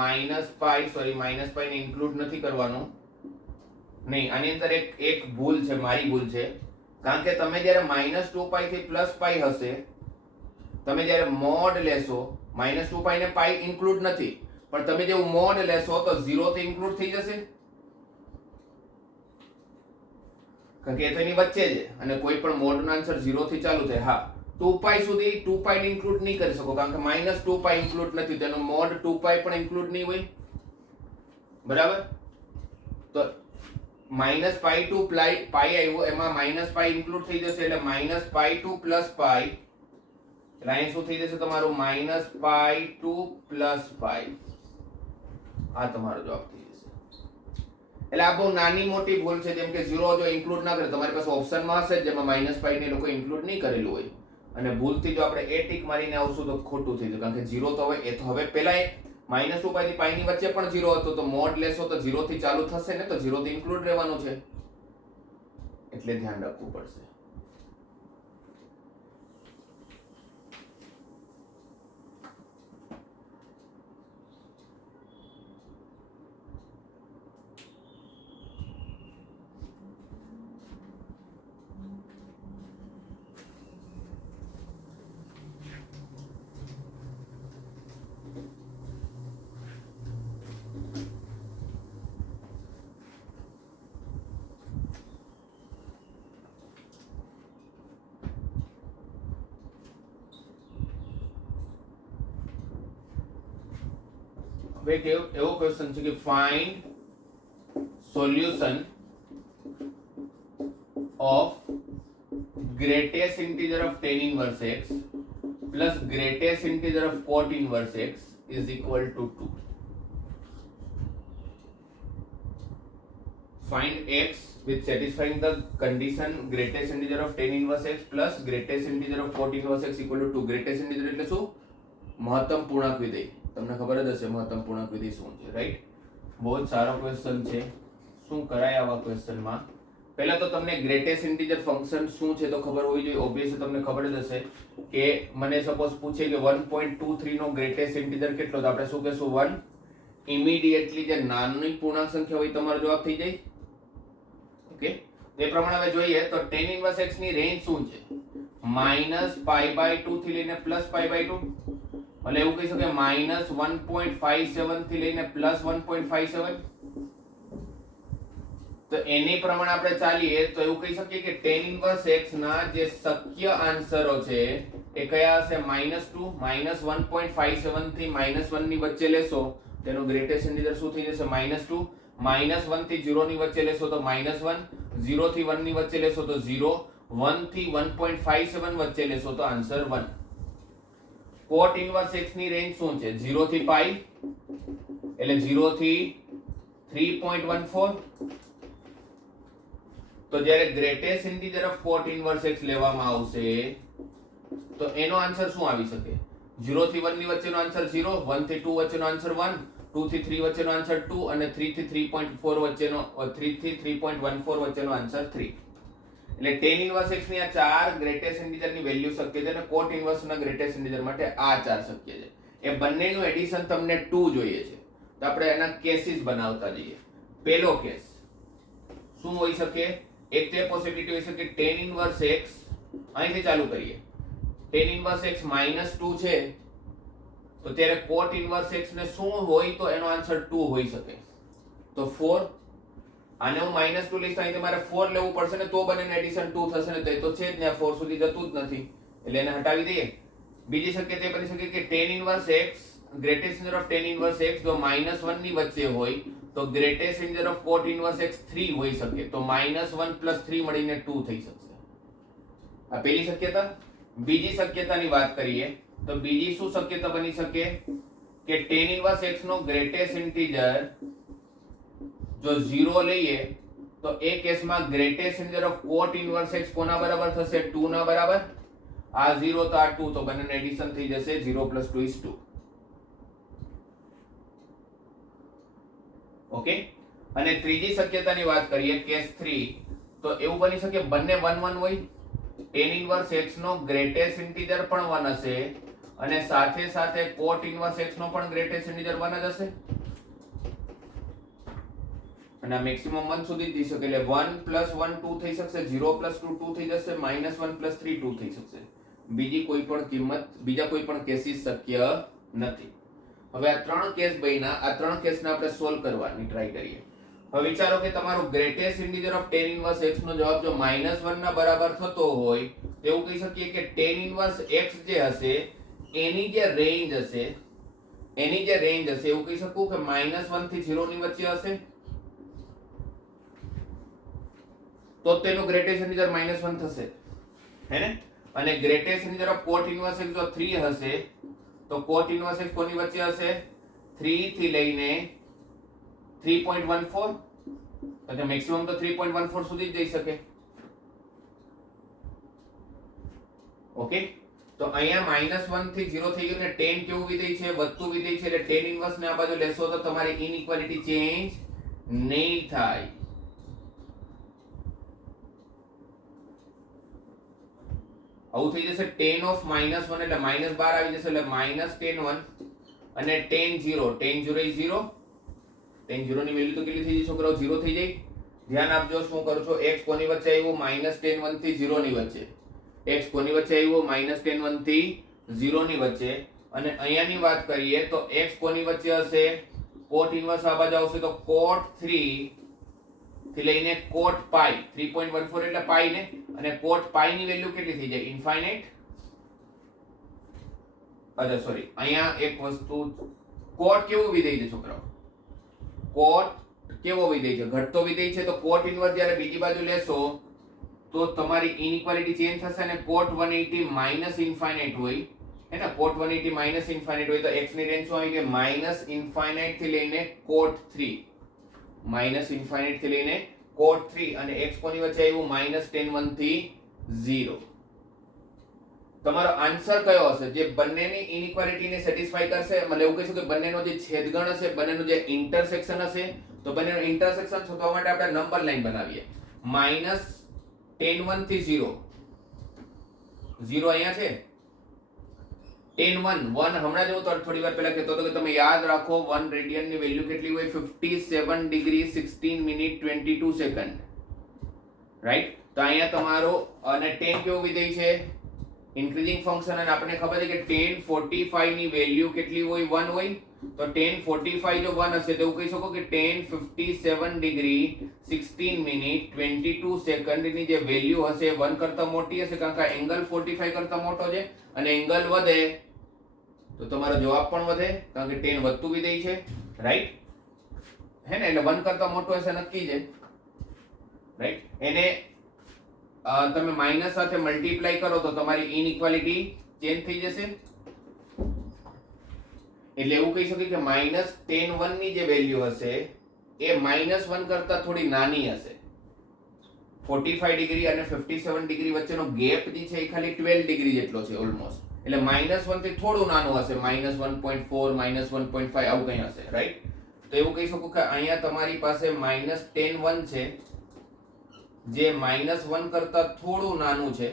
સોરી, -π ને ઇન્ક્લુડ નથી કરવાનું. નહીં, આની અંદર એક ભૂલ છે, મારી ભૂલ છે. કારણ કે તમે જ્યારે -2π થી +π હશે, તમે જ્યારે મોડ લેશો, -2π ને π ઇન્ક્લુડ નથી, પણ તમે જેવું મોડ લેશો તો 0 થી ઇન્ક્લુડ થઈ જશે. કારણ કે એ તો એની વચ્ચે છે અને કોઈ પણ મોડનો આન્સર 0 થી ચાલુ થાય. હા, 2π સુધી 2π ને ઇન્ક્લુડ નહીં કરી શકો કારણ કે -2π ઇન્ક્લુડ નથી, તેનો મોડ 2π પણ ઇન્ક્લુડ નહીં હોય. બરાબર? તો -π to π આવ્યો, એમાં -π ઇન્ક્લુડ થઈ જશે એટલે -π to +π. એટલે અહીં શું થઈ જશે તમારું? -π to +π. આ તમારો જવાબ થઈ જશે. એટલે આ બહુ નાની મોટી ભૂલ છે. જેમ કે 0 જો ઇન્ક્લુડ ના કરે, તમારી પાસે ઓપ્શનમાં હશે જેમાં -π ને લોકો ઇન્ક્લુડ નહીં કરેલું હોય અને ભૂલથી જો આપણે એ ટીક મારીને આવશું તો ખોટું થઈ જશે. કારણ કે 0 તો હવે એ તો હવે પહેલા -2π થી π ની વચ્ચે પણ 0 હતો, તો મોડ લેશો તો 0 થી ચાલુ થશે ને, તો 0 થી ઇન્ક્લુડ રહેવાનું છે. એટલે ધ્યાન રાખવું પડશે. હવે એવો ક્વેશ્ચન છે કે find solution of greatest integer of tan inverse x plus greatest integer of cot inverse x is equal to 2. Find x with satisfying the condition greatest integer of tan inverse x plus greatest integer of cot inverse x equal to 2. greatest integer એટલે શું? મહત્તમ પૂર્ણાંક વિધેય. તમને ખબર જ હશે મહત્તમ પૂર્ણાંક વિધેય શું છે, રાઈટ? બહુ જ સારો ક્વેશ્ચન છે. શું કરાય આવા ક્વેશ્ચનમાં? પહેલા તો તમને ગ્રેટેસ્ટ ઇન્ટીજર ફંક્શન શું છે તો ખબર હોવી જોઈએ. ઓબ્વિયસલી તમને ખબર જ હશે કે મને સપોઝ પૂછે કે 1.23 નો ગ્રેટેસ્ટ ઇન્ટીજર કેટલો, તો આપણે શું કહેશું? 1. ઇમિડિયેટલી જે નાની પૂર્ણાંક સંખ્યા હોય તમારો જવાબ થઈ જાય. ઓકે, તે પ્રમાણે હવે જોઈએ તો tan ઇન્વર્સ x ની રેન્જ શું છે? -π/2 થી લઈને +π/2. એટલે એવું કહી શકે -1.57 થી લઈને +1.57. તો એની પ્રમાણે આપણે ચાલીએ તો એવું કહી શકીએ કે tan ઇન્વર્સ x ના જે શક્ય આન્સરો છે એ કયા હશે? -2, -1.57 થી -1 ની વચ્ચે લેશો તેનો ગ્રેટેસ્ટ ઇન્ટીજર શું થઈ જશે? -2. -1 થી 0 ની વચ્ચે લેશો તો -1, 0 થી 1 ની વચ્ચે લેશો તો 0, 1 થી 1.57 વચ્ચે લેશો તો આન્સર 1. cot ઇન્વર્સ x ની રેન્જ શું છે? 0 થી π એટલે 0 થી 3.14. તો જ્યારે greatest integer of cot inverse x લેવામાં આવશે તો એનો આન્સર શું આવી શકે? 0 થી 1 ની વચ્ચેનો આન્સર 0, 1 થી 2 વચ્ચેનો આન્સર 1, 2 થી 3 વચ્ચેનો આન્સર 2 અને 3 થી 3.4 વચ્ચેનો 3 થી 3.14 વચ્ચેનો આન્સર 3. એટલે tan ઇન્વર્સ x ની આ ચાર ગ્રેટેસ્ટ ઇન્ટીજર ની વેલ્યુ શક્ય છે અને cot ઇન્વર્સ ના ગ્રેટેસ્ટ ઇન્ટીજર માટે આ ચાર શક્ય છે. એ બંનેનું એડિશન તમને 2 જોઈએ છે. તો આપણે એના કેસીસ બનાવતા જઈએ. પહેલો કેસ શું હોઈ શકે? એક તે પોસિબિલિટી હોઈ શકે tan ઇન્વર્સ x, અહીંથી ચાલુ કરીએ, tan ઇન્વર્સ x -2 છે તો ત્યારે cot ઇન્વર્સ x ને શું હોય તો એનો આન્સર 2 હોઈ શકે. તો 4. આને હું -2 લઈશ તો અહીં તમારે 4 લેવું પડશે ને તો બંનેનું એડિશન 2 થશે ને, તો છે જ ને, 4 સુધી જતું જ નથી એટલે એને હટાવી દઈએ. બીજી શક્યતા એ બની શકે કે tan inverse x, greatest integer of tan inverse x જો -1 ની વચ્ચે હોય તો greatest integer of cot inverse x 3 હોઈ શકે. તો -1 + 3 મળીને 2 થઈ શકશે. આ પહેલી શક્યતા. બીજી શક્યતાની વાત કરીએ તો બીજી શું શક્યતા બની શકે કે tan ઇન્વર્સ x નો ગ્રેટેસ્ટ ઇન્ટીજર જો 0 લઈએ તો એ કેસમાં greatest integer of cot inverse x કોના બરાબર થશે? 2 ના બરાબર. આ 0 તો આ 2, તો બંનેનું એડિશન થઈ જશે 0 + 2 = 2. ઓકે. અને ત્રીજી શક્યતાની વાત કરીએ કેસ 3, તો એવું બની શકે બંને 1 1 હોય, tan ઇન્વર્સ x નો ગ્રેટેસ્ટ ઇન્ટીજર પણ 1 હશે અને સાથે સાથે cot ઇન્વર્સ x નો પણ ગ્રેટેસ્ટ ઇન્ટીજર 1 જ હશે અને મેક્સિમમ 1 સુધી જઈ શકે. એટલે 1 + 1 2 થઈ શકશે, 0 + 2 2 થઈ જશે, -1 + 3 2 થઈ શકશે. બીજી કોઈ પણ કિંમત, બીજા કોઈ પણ કેસીસ શક્ય નથી. હવે આ ત્રણ કેસ બન્યા, આ ત્રણ કેસને આપણે સોલ્વ કરવાની ટ્રાય કરીએ. હવે વિચારો કે તમારું greatest integer of tan inverse x નો જવાબ જો -1 ના બરાબર થતો હોય તો એવું કહી શકીએ કે tan ઇન્વર્સ x જે હશે એની જે રેન્જ હશે એવું કહી શકું કે -1 થી 0 ની વચ્ચે હશે તો તેનું ગ્રેટેસ્ટ ઇન્ટીજર -1 થશે, હે ને? અને greatest integer of cot inverse x જો 3 હશે તો cot ઇન્વર્સ x કોની વચ્ચે હશે? 3 થી લઈને 3.14, તો મેક્સિમમ તો 3.14 સુધી જ જઈ શકે. ઓકે, તો અહીંયા -1 થી 0 થઈ ગયું ને tan કેવું વિધેય છે? વધતું વિધેય છે એટલે tan ઇન્વર્સ ને આ બાજુ લેશો તો તમારી ઇનઇક્વાલિટી ચેન્જ નહીં થાય. આવું થઈ જશે tan of -1 એટલે -12 આવી જશે એટલે -tan1 અને tan 0 is 0. tan 0 ની વેલ્યુ તો કેટલી થઈ જશે છોકરાઓ? 0 થઈ જાય. ધ્યાન આપજો શું કરું છો. x કોની વચ્ચે આવ્યું? -tan1 થી 0 ની વચ્ચે. x કોની વચ્ચે આવ્યું? -tan1 થી 0 ની વચ્ચે. અને અહીંયાની વાત કરીએ તો x કોની વચ્ચે હશે? cot ઇન્વર્સ આ બાજુ આવશે તો cot 3 થી લઈને cot π, 3.14 એટલે π ને, અને cot π ની વેલ્યુ કેટલી થઈ જાય? ઇન્ફાઇનાઇટ. અચ્છા સોરી, અહીંયા એક વસ્તુ કોટ કેવું વિધેય છે છોકરાઓ? કોટ કેવો વિધેય છે? ઘટતો વિધેય છે. તો કોટ ઇન્વર્સ જ્યારે બીજી બાજુ લેશો તો તમારી ઇનઇક્વાલિટી ચેન્જ થશે અને કોટ 180 માઇનસ ઇન્ફાઇનાઇટ હોય, હે ને? કોટ 180 માઇનસ ઇન્ફાઇનાઇટ હોય તો x ની રેન્જ શું આવી ગઈ? માઇનસ ઇન્ફાઇનાઇટ થી લઈને કોટ 3, માઇનસ ઇન્ફાઇનાઇટ થી લઈને કોટ 3, અને x કોની વચ્ચે આવ્યું? માઇનસ tan 1 થી 0. તમારો આન્સર કયો હશે જે બંનેની ઇનઇક્વાલિટીને સેટિસ્ફાઈ કરશે? એટલે એવું કહીશું કે બંનેનો જે છેદગણ હશે, બંનેનું જે ઇન્ટરસેક્શન હશે, તો બંનેનો ઇન્ટરસેક્શન શોધવા માટે આપણે નંબર લાઈન બનાવીએ. માઇનસ tan 1 થી 0, 0 અહીંયા છે. tan 1 હમણાં જ હું થોડી વાર પહેલા કહેતો હતો કે તમે યાદ રાખો 1 રેડિયન ની વેલ્યુ કેટલી હોય? 57 ડિગ્રી 16 મિનિટ 22 સેકન્ડ, રાઈટ? તો અહીંયા તમારો અને tan કેવું વિધેય છે? ઇન્ક્રીઝિંગ ફંક્શન, અને આપણને ખબર છે કે tan 45 ની વેલ્યુ કેટલી હોય? 1 હોય. તો tan 45 જો 1 હશે તો એવું કહી શકો કે tan 57 ડિગ્રી 16 મિનિટ 22 સેકન્ડ ની જે વેલ્યુ હશે 1 કરતા મોટી હશે, કારણ કે એંગલ 45 કરતા મોટો છે, અને એંગલ વધે તો તમારો જવાબ પણ વધે, કારણ કે tan વધતું વિધેય છે, રાઈટ? હે ને? એટલે 1 કરતા મોટો હશે નક્કી છે, રાઈટ? એને તમે માઇનસ સાથે મલ્ટીપ્લાય કરો તો તમારી ઇનઇક્વાલિટી ચેન્જ થઈ જશે. એટલે એવું કહી શકીએ કે માઇનસ tan 1 ની જે વેલ્યુ હશે એ માઇનસ 1 કરતા થોડી નાની હશે. 45 ડિગ્રી અને 57 ડિગ્રી વચ્ચેનો ગેપ જે છે એ ખાલી 12 ડિગ્રી જેટલો છે ઓલમોસ્ટ. એટલે માઇનસ 1 થી થોડું નાનું હશે, માઇનસ 1.4, માઇનસ 1.5 આવું કંઈ હશે, રાઈટ? તો એવું કહી શકું કે અહીંયા તમારી પાસે માઇનસ tan 1 છે જે માઇનસ 1 કરતા થોડું નાનું છે,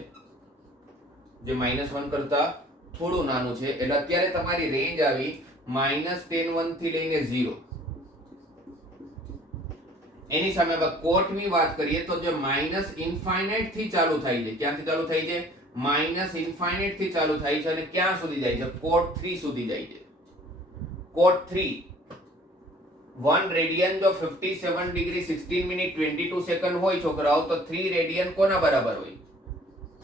જે માઇનસ 1 કરતા થોડું નાનું છે. એટલે અત્યારે તમારી રેન્જ આવી માઇનસ tan 1 થી લઈને 0. એની સામે કોટ ની વાત કરીએ તો જે માઇનસ ઇન્ફાઇનાઇટ થી ચાલુ થાય છે, ક્યાંથી ચાલુ થાય છે? માઇનસ ઇન્ફાઇનાઇટ થી ચાલુ થાય છે, અને ક્યાં સુધી જાય છે? કોટ 3 સુધી જાય છે. કોટ 3 1 રેડિયન જો 57 ડિગ્રી 16 મિનિટ 22 સેકન્ડ હોય છોકરાઓ, તો 3 રેડિયન કોના બરાબર હોય?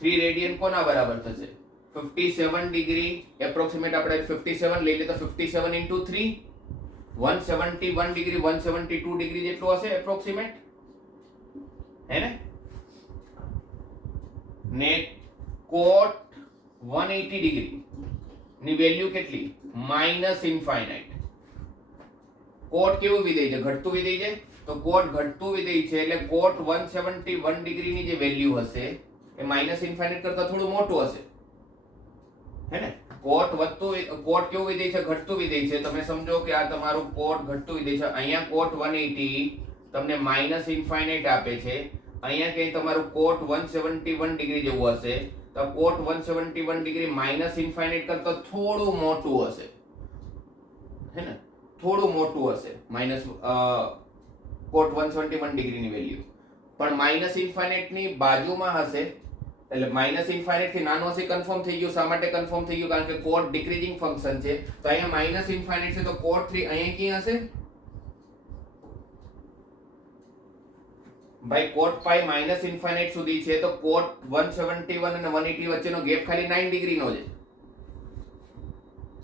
3 રેડિયન કોના બરાબર થશે? 57 ડિગ્રી એપ્રોક્સિમેટ આપણે 57 લઈ લે તો 57 into 3 171 ડિગ્રી 172 ડિગ્રી જેટલું હશે એપ્રોક્સિમેટ, હે ને? ને કોટ 180 ડિગ્રી ની વેલ્યુ કેટલી? Minus infinite. કોટ કેવું વિધેય છે? ઘટતું વિધેય છે. તો કોટ ઘટતું વિધેય છે એટલે કોટ 171 ડિગ્રી ની જે વેલ્યુ હશે એ માઇનસ ઇન્ફાઇનાઇટ કરતા થોડું મોટું હશે, હે ને? કોટ વધતું, કોટ કેવું વિધેય છે? ઘટતું વિધેય છે. તમે સમજો કે આ તમારું કોટ ઘટતું વિધેય છે. અહીંયા કોટ 180 તમને માઇનસ ઇન્ફાઇનાઇટ આપે છે, અહીંયા ક્યાંય તમારું કોટ 171 ડિગ્રી જેવું હશે, તો કોટ 171 ડિગ્રી માઇનસ ઇન્ફાઇનાઇટ કરતા થોડું મોટું હશે, હે ને? થોડું મોટું હશે માઇનસ કોટ 171 ડિગ્રીની વેલ્યુ, પણ માઇનસ ઇન્ફાઇનાઇટ ની બાજુમાં હશે, એટલે માઇનસ ઇન્ફાઇનાઇટ થી નાનો હશે. કન્ફર્મ થઈ ગયું. શા માટે કન્ફર્મ થઈ ગયું? કારણ કે કોટ ડિક્રીઝિંગ ફંક્શન છે, તો અહીંયા માઇનસ ઇન્ફાઇનાઇટ છે, તો કોટ 3 અહીંયા ક્યાં હશે? ભાઈ કોટ પાઈ માઇનસ ઇન્ફાઇનાઇટ સુધી છે, તો કોટ 171 અને 180 વચ્ચેનો ગેપ ખાલી 9 ડિગ્રીનો છે.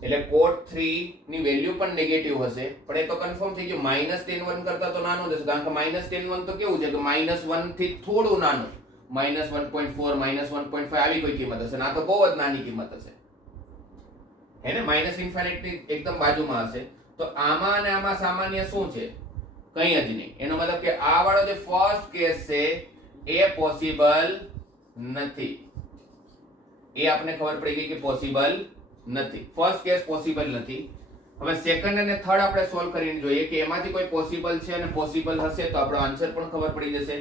એટલે કોટ 3 ની વેલ્યુ પણ નેગેટિવ હશે, પણ એ તો કન્ફર્મ થઈ ગયું. માઇનસ tan 1 કરતા તો નાનું જ હશે, કારણ કે માઇનસ tan 1 તો કેવું છે કે માઇનસ 1 થી થોડું નાનું, માઇનસ 1.4, માઇનસ 1.5 આવી કોઈ કિંમત હશે, ના તો બહુ જ નાની કિંમત હશે, હે ને? માઇનસ ઇન્ફાઇનાઇટ ની એકદમ બાજુમાં હશે. તો આમાં અને આમાં સામાન્ય શું છે? કંઈ જ નહીં. એનો મતલબ કે આ વાળો જે ફર્સ્ટ કેસ છે એ પોસિબલ નથી. એ આપણે ખબર પડી ગઈ કે પોસિબલ નથી. ફર્સ્ટ કેસ પોસિબલ નથી. હવે સેકન્ડ અને થર્ડ આપણે સોલ્વ કરીને જોઈએ કે એમાંથી કોઈ પોસિબલ છે અને પોસિબલ હશે તો આપણો આન્સર પણ ખબર પડી જશે.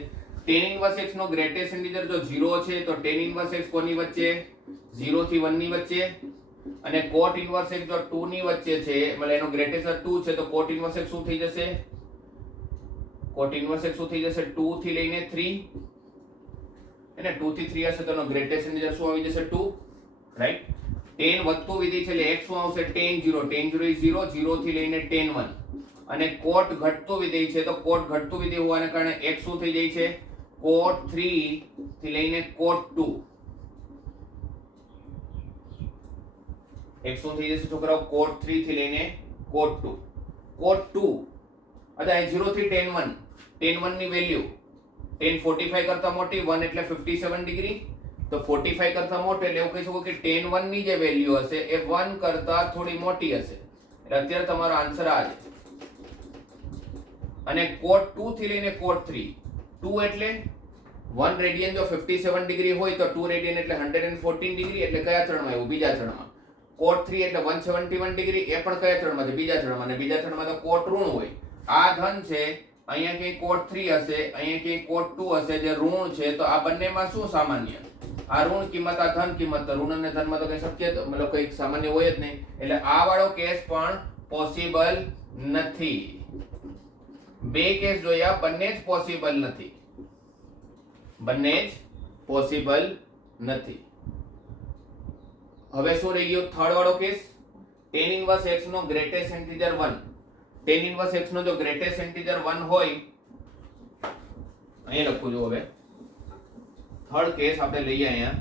tan ઇન્વર્સ x નો ગ્રેટેસ્ટ ઇન્ટિજર જો 0 છે તો tan ઇન્વર્સ x કોની વચ્ચે? 0 થી 1 ની વચ્ચે. અને cot ઇન્વર્સ x જો 2 ની વચ્ચે છે, એટલે એનો ગ્રેટેસ્ટ 2 છે, તો cot ઇન્વર્સ x શું થઈ જશે? cot ઇન્વર્સ x શું થઈ જશે? 2 થી લઈને 3, અને 2 થી 3 હશે તો એનો ગ્રેટેસ્ટ ઇન્ટિજર શું આવી જશે? 2, રાઈટ? tan વધતું વિધેય છે એટલે x શું આવશે? tan 0. tan 0 is 0, 0 થી લઈને tan 1. અને cot ઘટતું વિધેય છે તો cot ઘટતું વિધેય હોવાને કારણે x શું થઈ જાય છે? cot 3 થી લઈને cot 2. x શું થઈ જશે છોકરાઓ? cot 3 થી લઈને cot 2 अच्छा 0 થી tan 1 ની વેલ્યુ tan 45 કરતા મોટી 1 એટલે 57 ડિગ્રી તો 45 કરતા મોટો એટલે એવું કહી શકો કે tan 1 ની જે વેલ્યુ હશે એ 1 કરતા થોડી મોટી હશે એટલે અત્યારે તમારો આન્સર આ છે અને cot 2 થી લઈને cot 3 2 એટલે 1 રેડિયન જો 57 ડિગ્રી હોય તો 2 રેડિયન એટલે 114 ડિગ્રી એટલે કયા ચરણમાં આવ્યું બીજા ચરણમાં cot 3 એટલે 171 ડિગ્રી એ પણ કયા ચરણમાં છે બીજા ચરણમાં અને બીજા ચરણમાં તો cot ઋણ હોય આ ધન છે અહીંયા કે cot 3 હશે અહીંયા કે cot 2 હશે જે ઋણ છે તો આ બંનેમાં શું સામાન્ય આ ઋણ કિંમત આ ધન કિંમત તો ઋણ અને ધનમાં તો કઈ શક્ય મતલબ કઈ સામાન્ય હોય જ નહીં એટલે આ વાળો કેસ પણ પોસિબલ નથી બે કેસ જોયા બંને જ પોસિબલ નથી હવે શું રહી ગયો થર્ડ વાળો કેસ tan ઇન્વર્સ x નો greatest integer 1 tan inverse x નો જો ગ્રેટેસ્ટ ઇન્ટીજર 1 હોય અહીં લખું જો હવે થર્ડ કેસ આપણે લઈએ અહીંયા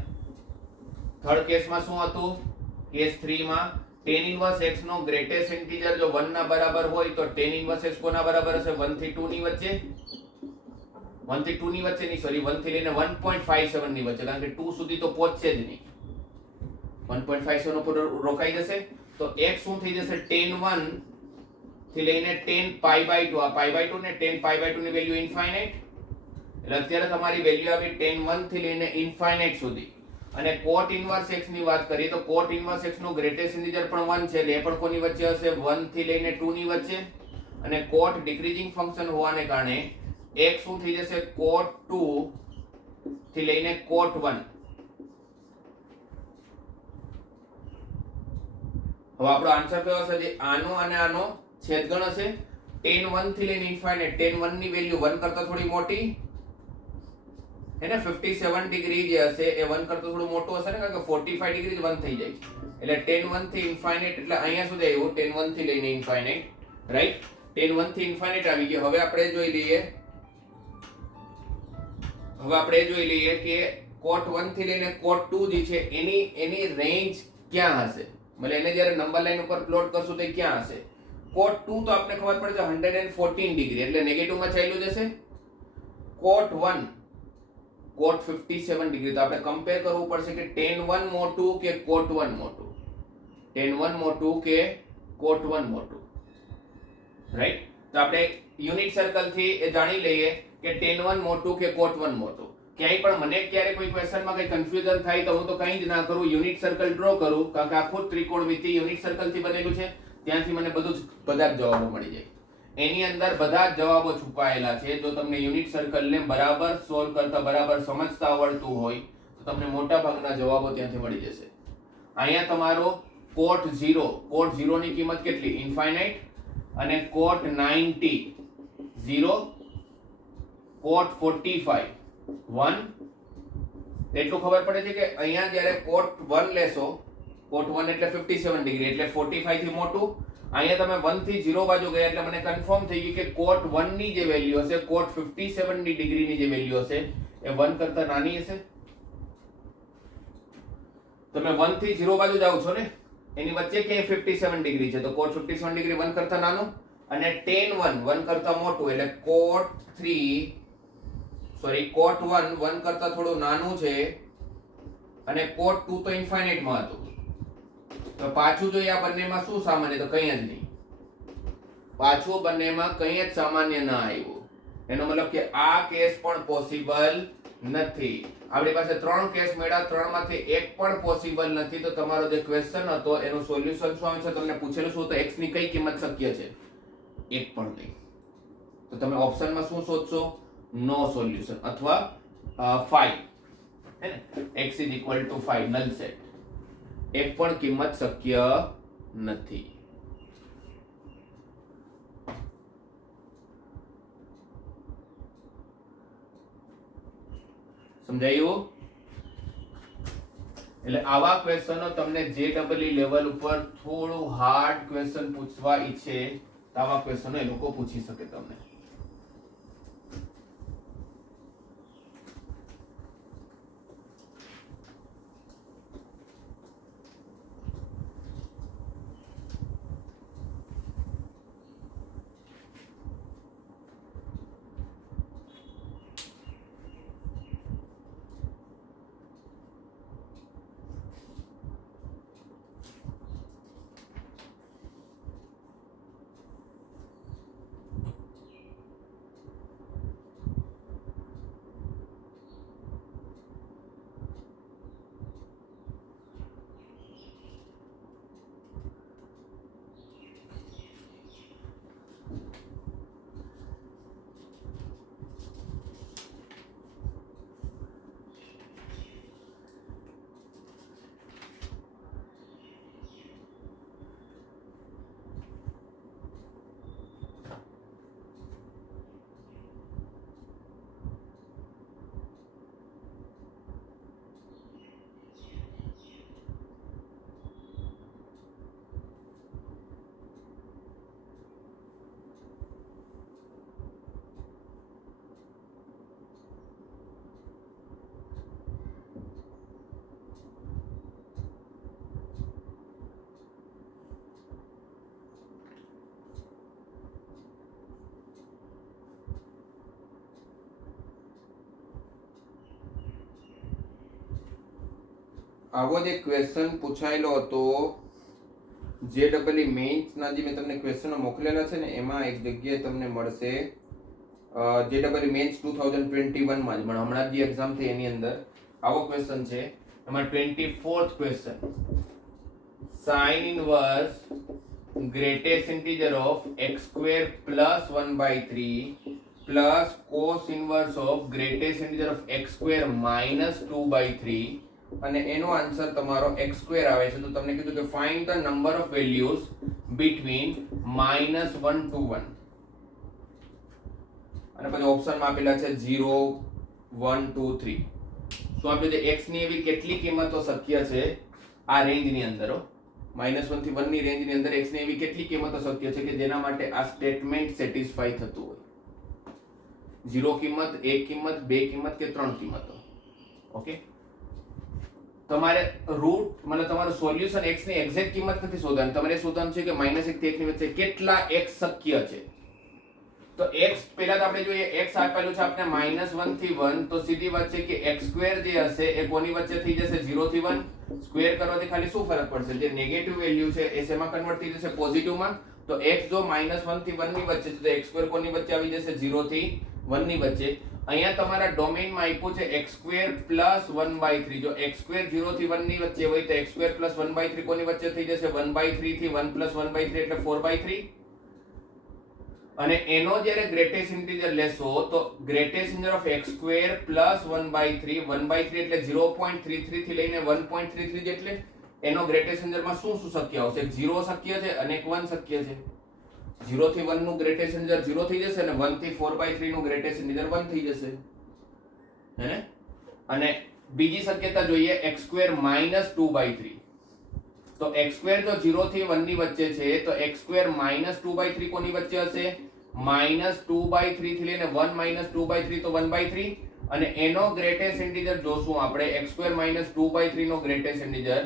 થર્ડ કેસમાં શું હતું કેસ 3 માં tan ઇન્વર્સ x નો ગ્રેટેસ્ટ ઇન્ટીજર જો 1 ના બરાબર હોય તો tan ઇન્વર્સ x કોના બરાબર હશે 1 થી 2 ની વચ્ચે 1 થી 2 ની વચ્ચે નહીં સોરી 1 થી લઈને 1.57 ની વચ્ચે કારણ કે 2 સુધી તો પહોંચશે જ નહીં 1.57 ઉપર રોકાઈ જશે તો x શું થઈ જશે tan 1 થી લઈને tan pi by 2 આ pi by 2 ને tan pi by 2 ની વેલ્યુ ઇન્ફાઇનાઇટ એટલે અત્યારે તમારી વેલ્યુ આવી tan 1 થી લઈને ઇન્ફાઇનાઇટ સુધી અને cot ઇન્વર્સ x ની વાત કરીએ તો cot ઇન્વર્સ x નો ગ્રેટેસ્ટ ઇન્ટીજર પણ 1 છે એટલે એ પણ કોની વચ્ચે હશે 1 થી લઈને 2 ની વચ્ચે અને cot ડિક્રીઝિંગ ફંક્શન હોવાને કારણે x શું થઈ જશે cot 2 થી લઈને cot 1 હવે આપણો આન્સર કયો હશે જે આનો અને આનો છેદગણ હશે tan 1 થી લઈને ઇન્ફાઇનાઇટ tan 1 ની વેલ્યુ 1 કરતા થોડી મોટી એને 57 ડિગ્રી જે હશે એ 1 કરતા થોડું મોટું હશે ને કારણ કે 45 ડિગ્રી જ 1 થઈ જાય એટલે tan 1 થી ઇન્ફાઇનાઇટ એટલે અહીંયા સુધી આવ્યું tan 1 થી લઈને ઇન્ફાઇનાઇટ રાઈટ tan 1 થી ઇન્ફાઇનાઇટ આવી ગયો હવે આપણે જોઈ લઈએ કે cot 1 થી લઈને cot 2 જે છે એની રેન્જ ક્યાં હશે એટલે એને જ્યારે નંબર લાઈન ઉપર પ્લોટ કરશું તો ક્યાં હશે cot 2 તો આપણે ખબર પડે છે 114 ડિગ્રી એટલે નેગેટિવ માં ચાલ્યું જશે cot 1 cot 57 ડિગ્રી તો આપણે કમ્પેર કરવું પડશે કે tan 1 મોટું કે cot 1 મોટું tan 1 મોટું કે cot 1 મોટું રાઈટ તો આપણે યુનિટ સર્કલ થી એ જાણી લઈએ કે tan 1 મોટું કે cot 1 મોટું ક્યાંય પણ મને ક્યારે કોઈ ક્વેશ્ચનમાં કઈ કન્ફ્યુઝન થાય તો હું તો કંઈ જ ના કરું યુનિટ સર્કલ ડ્રો કરું કારણ કે આખું ત્રિકોણમિતિ યુનિટ સર્કલ થી બનેલું છે ત્યાંથી મને બધા જ જવાબો મળી જાય એની અંદર બધા જ જવાબો છુપાયેલા છે જો તમને યુનિટ સર્કલ ને બરાબર સોલ્વ કરતા બરાબર સમજતા આવડતું હોય તો તમને મોટા ભાગના જવાબો ત્યાંથી મળી જશે અહીંયા તમારો cot 0 ની કિંમત કેટલી ઇન્ફાઇનાઇટ અને cot 90 0 cot 45 1 એટલું ખબર પડે છે કે અહીંયા જ્યારે cot 1 લેશો cot 1 એટલે 57 ડિગ્રી એટલે 45 થી મોટું અહીંયા તમે 1 થી 0 બાજુ ગયા એટલે મને કન્ફર્મ થઈ ગયું કે cot 1 ની જે વેલ્યુ હશે cot 57 ની ડિગ્રીની જે વેલ્યુ હશે એ 1 કરતા નાની હશે તમે 1 થી 0 બાજુ જાવ છો ને એની વચ્ચે કે 57 ડિગ્રી છે તો cot 57 ડિગ્રી 1 કરતા નાનું અને tan 1 કરતા મોટું એટલે cot 1 કરતા થોડું નાનું છે અને cot 2 તો ઇન્ફાઇનાઇટ માં હતું તો પાછું જોઈએ આ બંનેમાં શું સામાન્ય તો કંઈ જ નહીં પાછું બંનેમાં કંઈ જ સામાન્ય ના આવ્યું એનો મતલબ કે આ કેસ પણ પોસિબલ નથી આપણી પાસે 3 કેસ મળ્યા 3 માંથી એક પણ પોસિબલ નથી તો તમારો જે ક્વેશ્ચન હતો એનું સોલ્યુશન શું આવે છે તમને પૂછેલું શું તો x ની કઈ કિંમત શક્ય છે એક પણ નહીં તો તમે ઓપ્શનમાં શું શોધશો નો સોલ્યુશન અથવા 5 હે ને x = 5 નલ સેટ એક પણ કિંમત શક્ય નથી સમજાયું એટલે આવા ક્વેશ્ચનો તમને JEE લેવલ ઉપર થોડું હાર્ડ ક્વેશ્ચન પૂછવા ઈચ્છે તો આવા ક્વેશ્ચનો એ લોકો પૂછી શકે તમને આવો જ એક ક્વેશ્ચન પૂછાયેલો હતો JEE મેઇન્સના જે મેં તમને ક્વેશ્ચનો મોકલેલા છે ને એમાં એક જગ્યાએ તમને મળશે JEE મેઇન્સ 2021 માં જ પણ હમણાં જે એક્ઝામ થઈ એની અંદર આવો ક્વેશ્ચન છે. એમાં 24th question sin inverse greatest integer of x square plus 1/3 plus cos inverse of greatest integer of x square minus 2/3 અને એનો આન્સર તમારો x square આવે છે. તો તમને કીધું કે find the number of values between -1 to 1 અને પછી ઓપ્શનમાં આપેલા છે 0 1 2 3. શું આપ્યું છે x ની એવી કેટલી કિંમતો શક્ય છે આ રેન્જની અંદર -1 થી 1 ની રેન્જની અંદર x ની એવી કેટલી કિંમતો શક્ય છે કે જેના માટે આ સ્ટેટમેન્ટ સેટિસ્ફાઈ થતું હોય. 0 કિંમત, 1 કિંમત, 2 કિંમત કે 3 કિંમતો. ઓકે, તમારે રૂટ मतलब તમારું સોલ્યુશન x ની એક્ઝેક્ટ કિંમત નથી શોધવાની, તમારે શોધવાનું છે કે -1 થી 1 ની વચ્ચે કેટલા x શક્ય છે. તો x પહેલા તો આપણે જોઈએ x આપેલું છે આપણે -1 થી 1, તો સીધી વાત છે કે x2 જે હશે એ કોની વચ્ચે થઈ જશે 0 થી 1. સ્ક્વેર કરવાથી ખાલી શું ફરક પડશે, જે નેગેટિવ વેલ્યુ છે એ શેમાં કન્વર્ટ થઈ જશે પોઝિટિવ માં. તો x જો -1 થી 1 ની વચ્ચે છે તો x2 કોની વચ્ચે આવી જશે 0 થી 1 ની વચ્ચે. અહીંયા તમારા ડોમેઇન માં આપ્યું છે x2 1/3. જો x2 0 થી 1 ની વચ્ચે હોય તો x2 1/3 કોની વચ્ચે થઈ જશે 1/3 થી 1 1/3 એટલે 4/3. અને એનો જ્યારે ગ્રેટેસ્ટ ઇન્ટીજર લેશો તો ગ્રેટેસ્ટ ઇન્ટીજર ઓફ x2 1/3 1/3 એટલે 0.33 થી લઈને 1.33 જેટલે એનો ગ્રેટેસ્ટ ઇન્ટીજર માં શું શું શક્ય આવશે? 0 શક્ય છે અને 1 શક્ય છે. 0 થી 1 નું ગ્રેટેસ્ટ ઇન્ટીજર 0 થઈ જશે અને 1 થી 4/3 નું ગ્રેટેસ્ટ ઇન્ટીજર 1 થઈ જશે. હે? અને બીજી શક્યતા જોઈએ x2 2/3. તો x2 જો 0 થી 1 ની વચ્ચે છે તો x2 2/3 કોની વચ્ચે હશે? -2/3 થી લઈને 1 2/3 તો 1/3. અને એનો ગ્રેટેસ્ટ ઇન્ટીજર જોશું આપણે x2 2/3 નો ગ્રેટેસ્ટ ઇન્ટીજર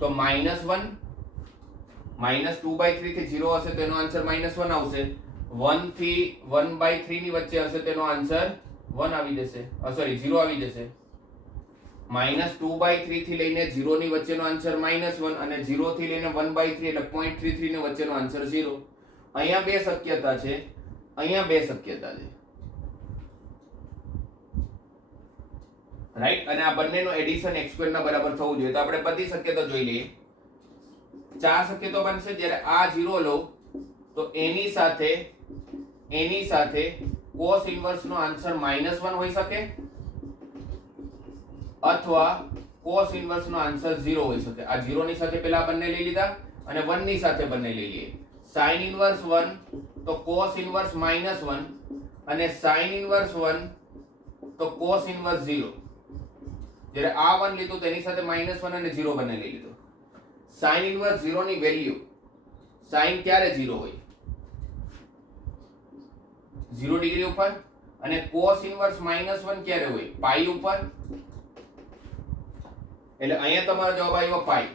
તો -1. -2/3 થી 0 હશે તો એનો આન્સર -1 આવશે. 1 થી 1/3 ની વચ્ચે હશે તો એનો આન્સર 1 આવી જશે, સોરી 0 આવી જશે. -2/3 થી લઈને 0 ની વચ્ચેનો આન્સર -1 અને 0 થી લઈને 1/3 એટલે 0.33 ની વચ્ચેનો આન્સર 0. અહીંયા બે શક્યતા છે, અહીંયા બે શક્યતા છે, રાઈટ. અને આ બંનેનો એડિશન x2 ના બરાબર થવું જોઈએ. તો આપણે બધી શક્યતા જોઈ લઈએ. 4 શક્યતાઓ બનશે. જ્યારે આ 0 લો તો એની સાથે cos ઇન્વર્સ નો આન્સર -1 હોઈ શકે અથવા cos ઇન્વર્સ નો આન્સર 0 હોઈ શકે. આ 0 ની સાથે પહેલા બંને લઈ લીધા અને 1 ની સાથે બંને લઈ લઈએ. sin ઇન્વર્સ 1 તો cos ઇન્વર્સ -1 અને sin ઇન્વર્સ 1 તો cos ઇન્વર્સ 0. જ્યારે આ 1 લીધું તો એની સાથે -1 અને 0 બંને લઈ લીધું. sin ઇન્વર્સ 0 ની વેલ્યુ, sin ક્યારે 0 હોય? 0 ડિગ્રી ઉપર. અને cos ઇન્વર્સ -1 ક્યારે હોય? પાઈ ઉપર. એટલે અહીંયા તમારો જવાબ આવ્યો પાઈ.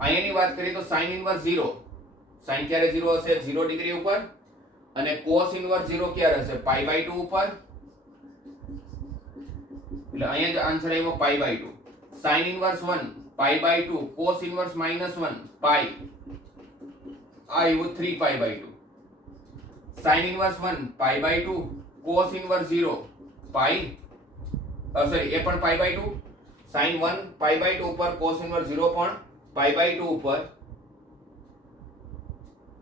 અહીંયાની વાત કરીએ તો sin ઇન્વર્સ 0, sin ક્યારે 0 હશે? 0 ડિગ્રી ઉપર. અને cos ઇન્વર્સ 0 ક્યારે હશે? π/2 ઉપર. એટલે અહીંયા જ આન્સર આવ્યો π/2. sin ઇન્વર્સ 1 π/2, cos ઇન્વર્સ -1 પાઈ, આ આવ્યું 3π/2. sin ઇન્વર્સ 1 π/2, cos ઇન્વર્સ 0 પાઈ, સોરી એ પણ π/2. sin 1 π/2 ઉપર, cos ઇન્વર્સ 0 પણ π/2 ઉપર,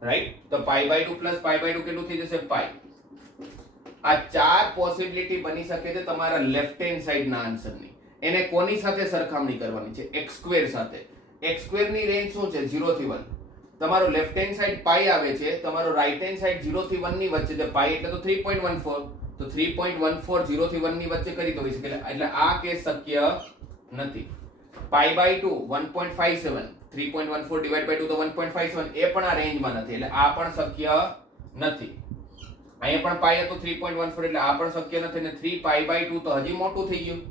રાઈટ. તો π/2 પ્લસ π/2 કેટલું થઈ જશે? પાઈ. આ ચાર પોસિબિલિટી બની શકે છે તમારા લેફ્ટ હેન્ડ સાઈડ ના આન્સર ની. એને કોની સાથે સરખામણી કરવાની છે? x2 સાથે. x2 ની રેન્જ શું છે? 0 થી 1. તમારો લેફ્ટ હેન્ડ સાઈડ પાઈ આવે છે, તમારો રાઈટ હેન્ડ સાઈડ 0 થી 1 ની વચ્ચે છે. પાઈ એટલે તો 3.14. તો 3.14 0 થી 1 ની વચ્ચે કરી તો હોઈ શકે. એટલે આ કેસ શક્ય નથી. π/2 1.57, 3.14 ડિવાઇડ બાય 2 તો 1.57, એ પણ આ રેન્જમાં નથી. એટલે આ પણ શક્ય નથી. અહીંયા પણ પાઈ હતો 3.14 એટલે આ પણ શક્ય નથી. અને 3π/2 તો હજી મોટું થઈ ગયું.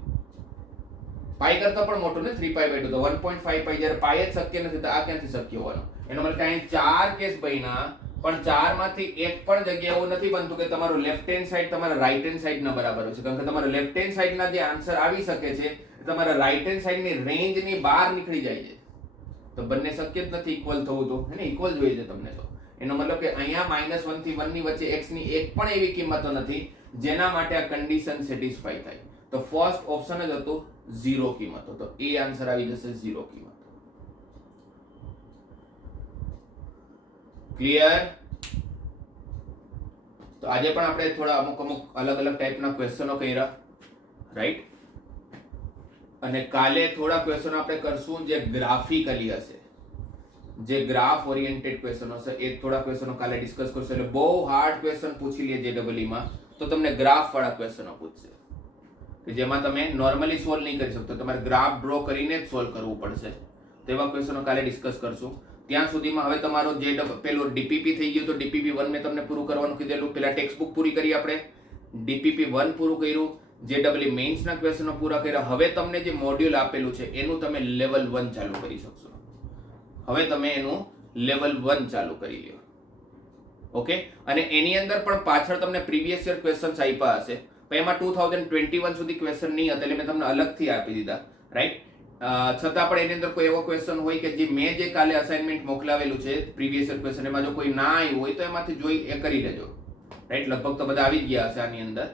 પાઈ કરતા પણ મોટું ને 3π/2 તો 1.5 જ્યારે પાઈ જ શક્ય નથી તો આ ક્યાંથી શક્ય હોવાનું? એનો મતલબ કે અહીં ચાર કેસ બન્યા પણ ચાર માંથી એક પણ જગ્યા એવું નથી બનતું કે તમારું લેફ્ટ હેન્ડ સાઈડ તમારા રાઈટ હેન્ડ સાઈડ ના બરાબર છે. કારણ કે તમારા લેફ્ટ હેન્ડ સાઈડ ના જે આન્સર આવી શકે છે તમારા રાઈટ હેન્ડ સાઈડની રેન્જની બહાર નીકળી જાય છે, તો બંને શક્ય જ નથી ઇક્વલ થવું, તો હે ને ઇક્વલ જોઈએ છે તમને. તો એનો મતલબ કે અહીંયા -1 થી 1 ની વચ્ચે x ની એક પણ એવી કિંમતો નથી જેના માટે આ કન્ડિશન સેટિસ્ફાઈ થાય. તો ફર્સ્ટ ઓપ્શન જ હતો 0 કિંમતો, તો એ આન્સર આવી જશે 0 કિંમતો. ક્લિયર? તો આજે પણ આપણે થોડા અમુક અલગ અલગ ટાઈપના ક્વેશ્ચનો કર્યા, રાઈટ? અને કાલે થોડા ક્વેશ્ચનો આપણે કરશું જે ગ્રાફિકલી હશે, જે ગ્રાફ ઓરિએન્ટેડ ક્વેશ્ચનો હશે, એ થોડા ક્વેશ્ચનો કાલે ડિસ્કસ કરશું. એટલે બહુ હાર્ડ ક્વેશ્ચન પૂછી લે JEE માં તો તમને ગ્રાફ વાળા ક્વેશ્ચનો પૂછશે કે જેમાં તમે નોર્મલી સોલ્વ નહીં કરી શકતો, તમારે ગ્રાફ ડ્રો કરીને જ સોલ્વ કરવું પડશે. તો એવા ક્વેશ્ચનો કાલે ડિસ્કસ કરશું. ત્યાં સુધીમાં હવે તમારો જે પેલો ડીપીપી થઈ ગયો, તો ડીપીપી 1 મેં તમને પૂરું કરવાનું કીધેલું. પેલા ટેક્સ્ટ બુક પૂરી કરી આપણે, ડીપીપી 1 પૂરું કર્યું, JEE મેઇન્સના ક્વેશ્ચનો પૂરા કર્યા. હવે તમને જે મોડ્યુલ આપેલું છે એનું તમે લેવલ 1 ચાલુ કરી શકશો. હવે તમે એનું લેવલ 1 ચાલુ કરી લ્યો. ઓકે? અને એની અંદર પણ પાછળ તમને પ્રીવિયસ યર ક્વેશ્ચન્સ આપ્યા હશે, પણ એમાં 2021 સુધી ક્વેશ્ચન નહીં હતા, એટલે મેં તમને અલગથી આપી દીધા, રાઈટ? છતાં પણ એની અંદર કોઈ એવો ક્વેશ્ચન હોય કે જે મેં જે કાલે અસાઇનમેન્ટ મોકલાવેલું છે પ્રીવિયસ યર ક્વેશ્ચન, એમાં જો કોઈ ના આવ્યું હોય તો એમાંથી જોઈ એ કરી લેજો, રાઈટ? લગભગ તો બધા આવી જ ગયા હશે આની અંદર.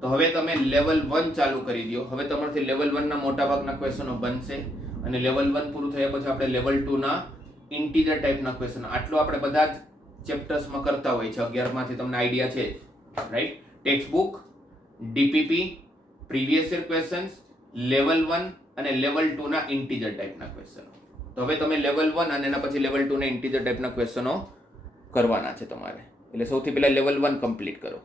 તો હવે તમે લેવલ 1 ચાલુ કરી દો. હવે તમારાથી લેવલ 1 ના મોટા ભાગના ક્વેશ્ચનો બનશે, અને લેવલ 1 પૂરું થયા પછી આપણે લેવલ 2 ના ઇન્ટીજર ટાઈપના ક્વેશ્ચન, આટલું આપણે બધા જ ચેપ્ટર્સમાં કરતા હોય છે. 11 માંથી તમને આઈડિયા છે, right? Text book, DPP, previous year questions, level 1 અને લેવલ 2 ના ઇન્ટીજર ટાઈપના ક્વેશ્ચનો. તો હવે તમે લેવલ 1 અને એના પછી લેવલ 2 ના ઇન્ટીજર ટાઈપના ક્વેશ્ચનો કરવાના છે તમારે. એટલે સૌથી પહેલા લેવલ 1 કમ્પ્લીટ કરો.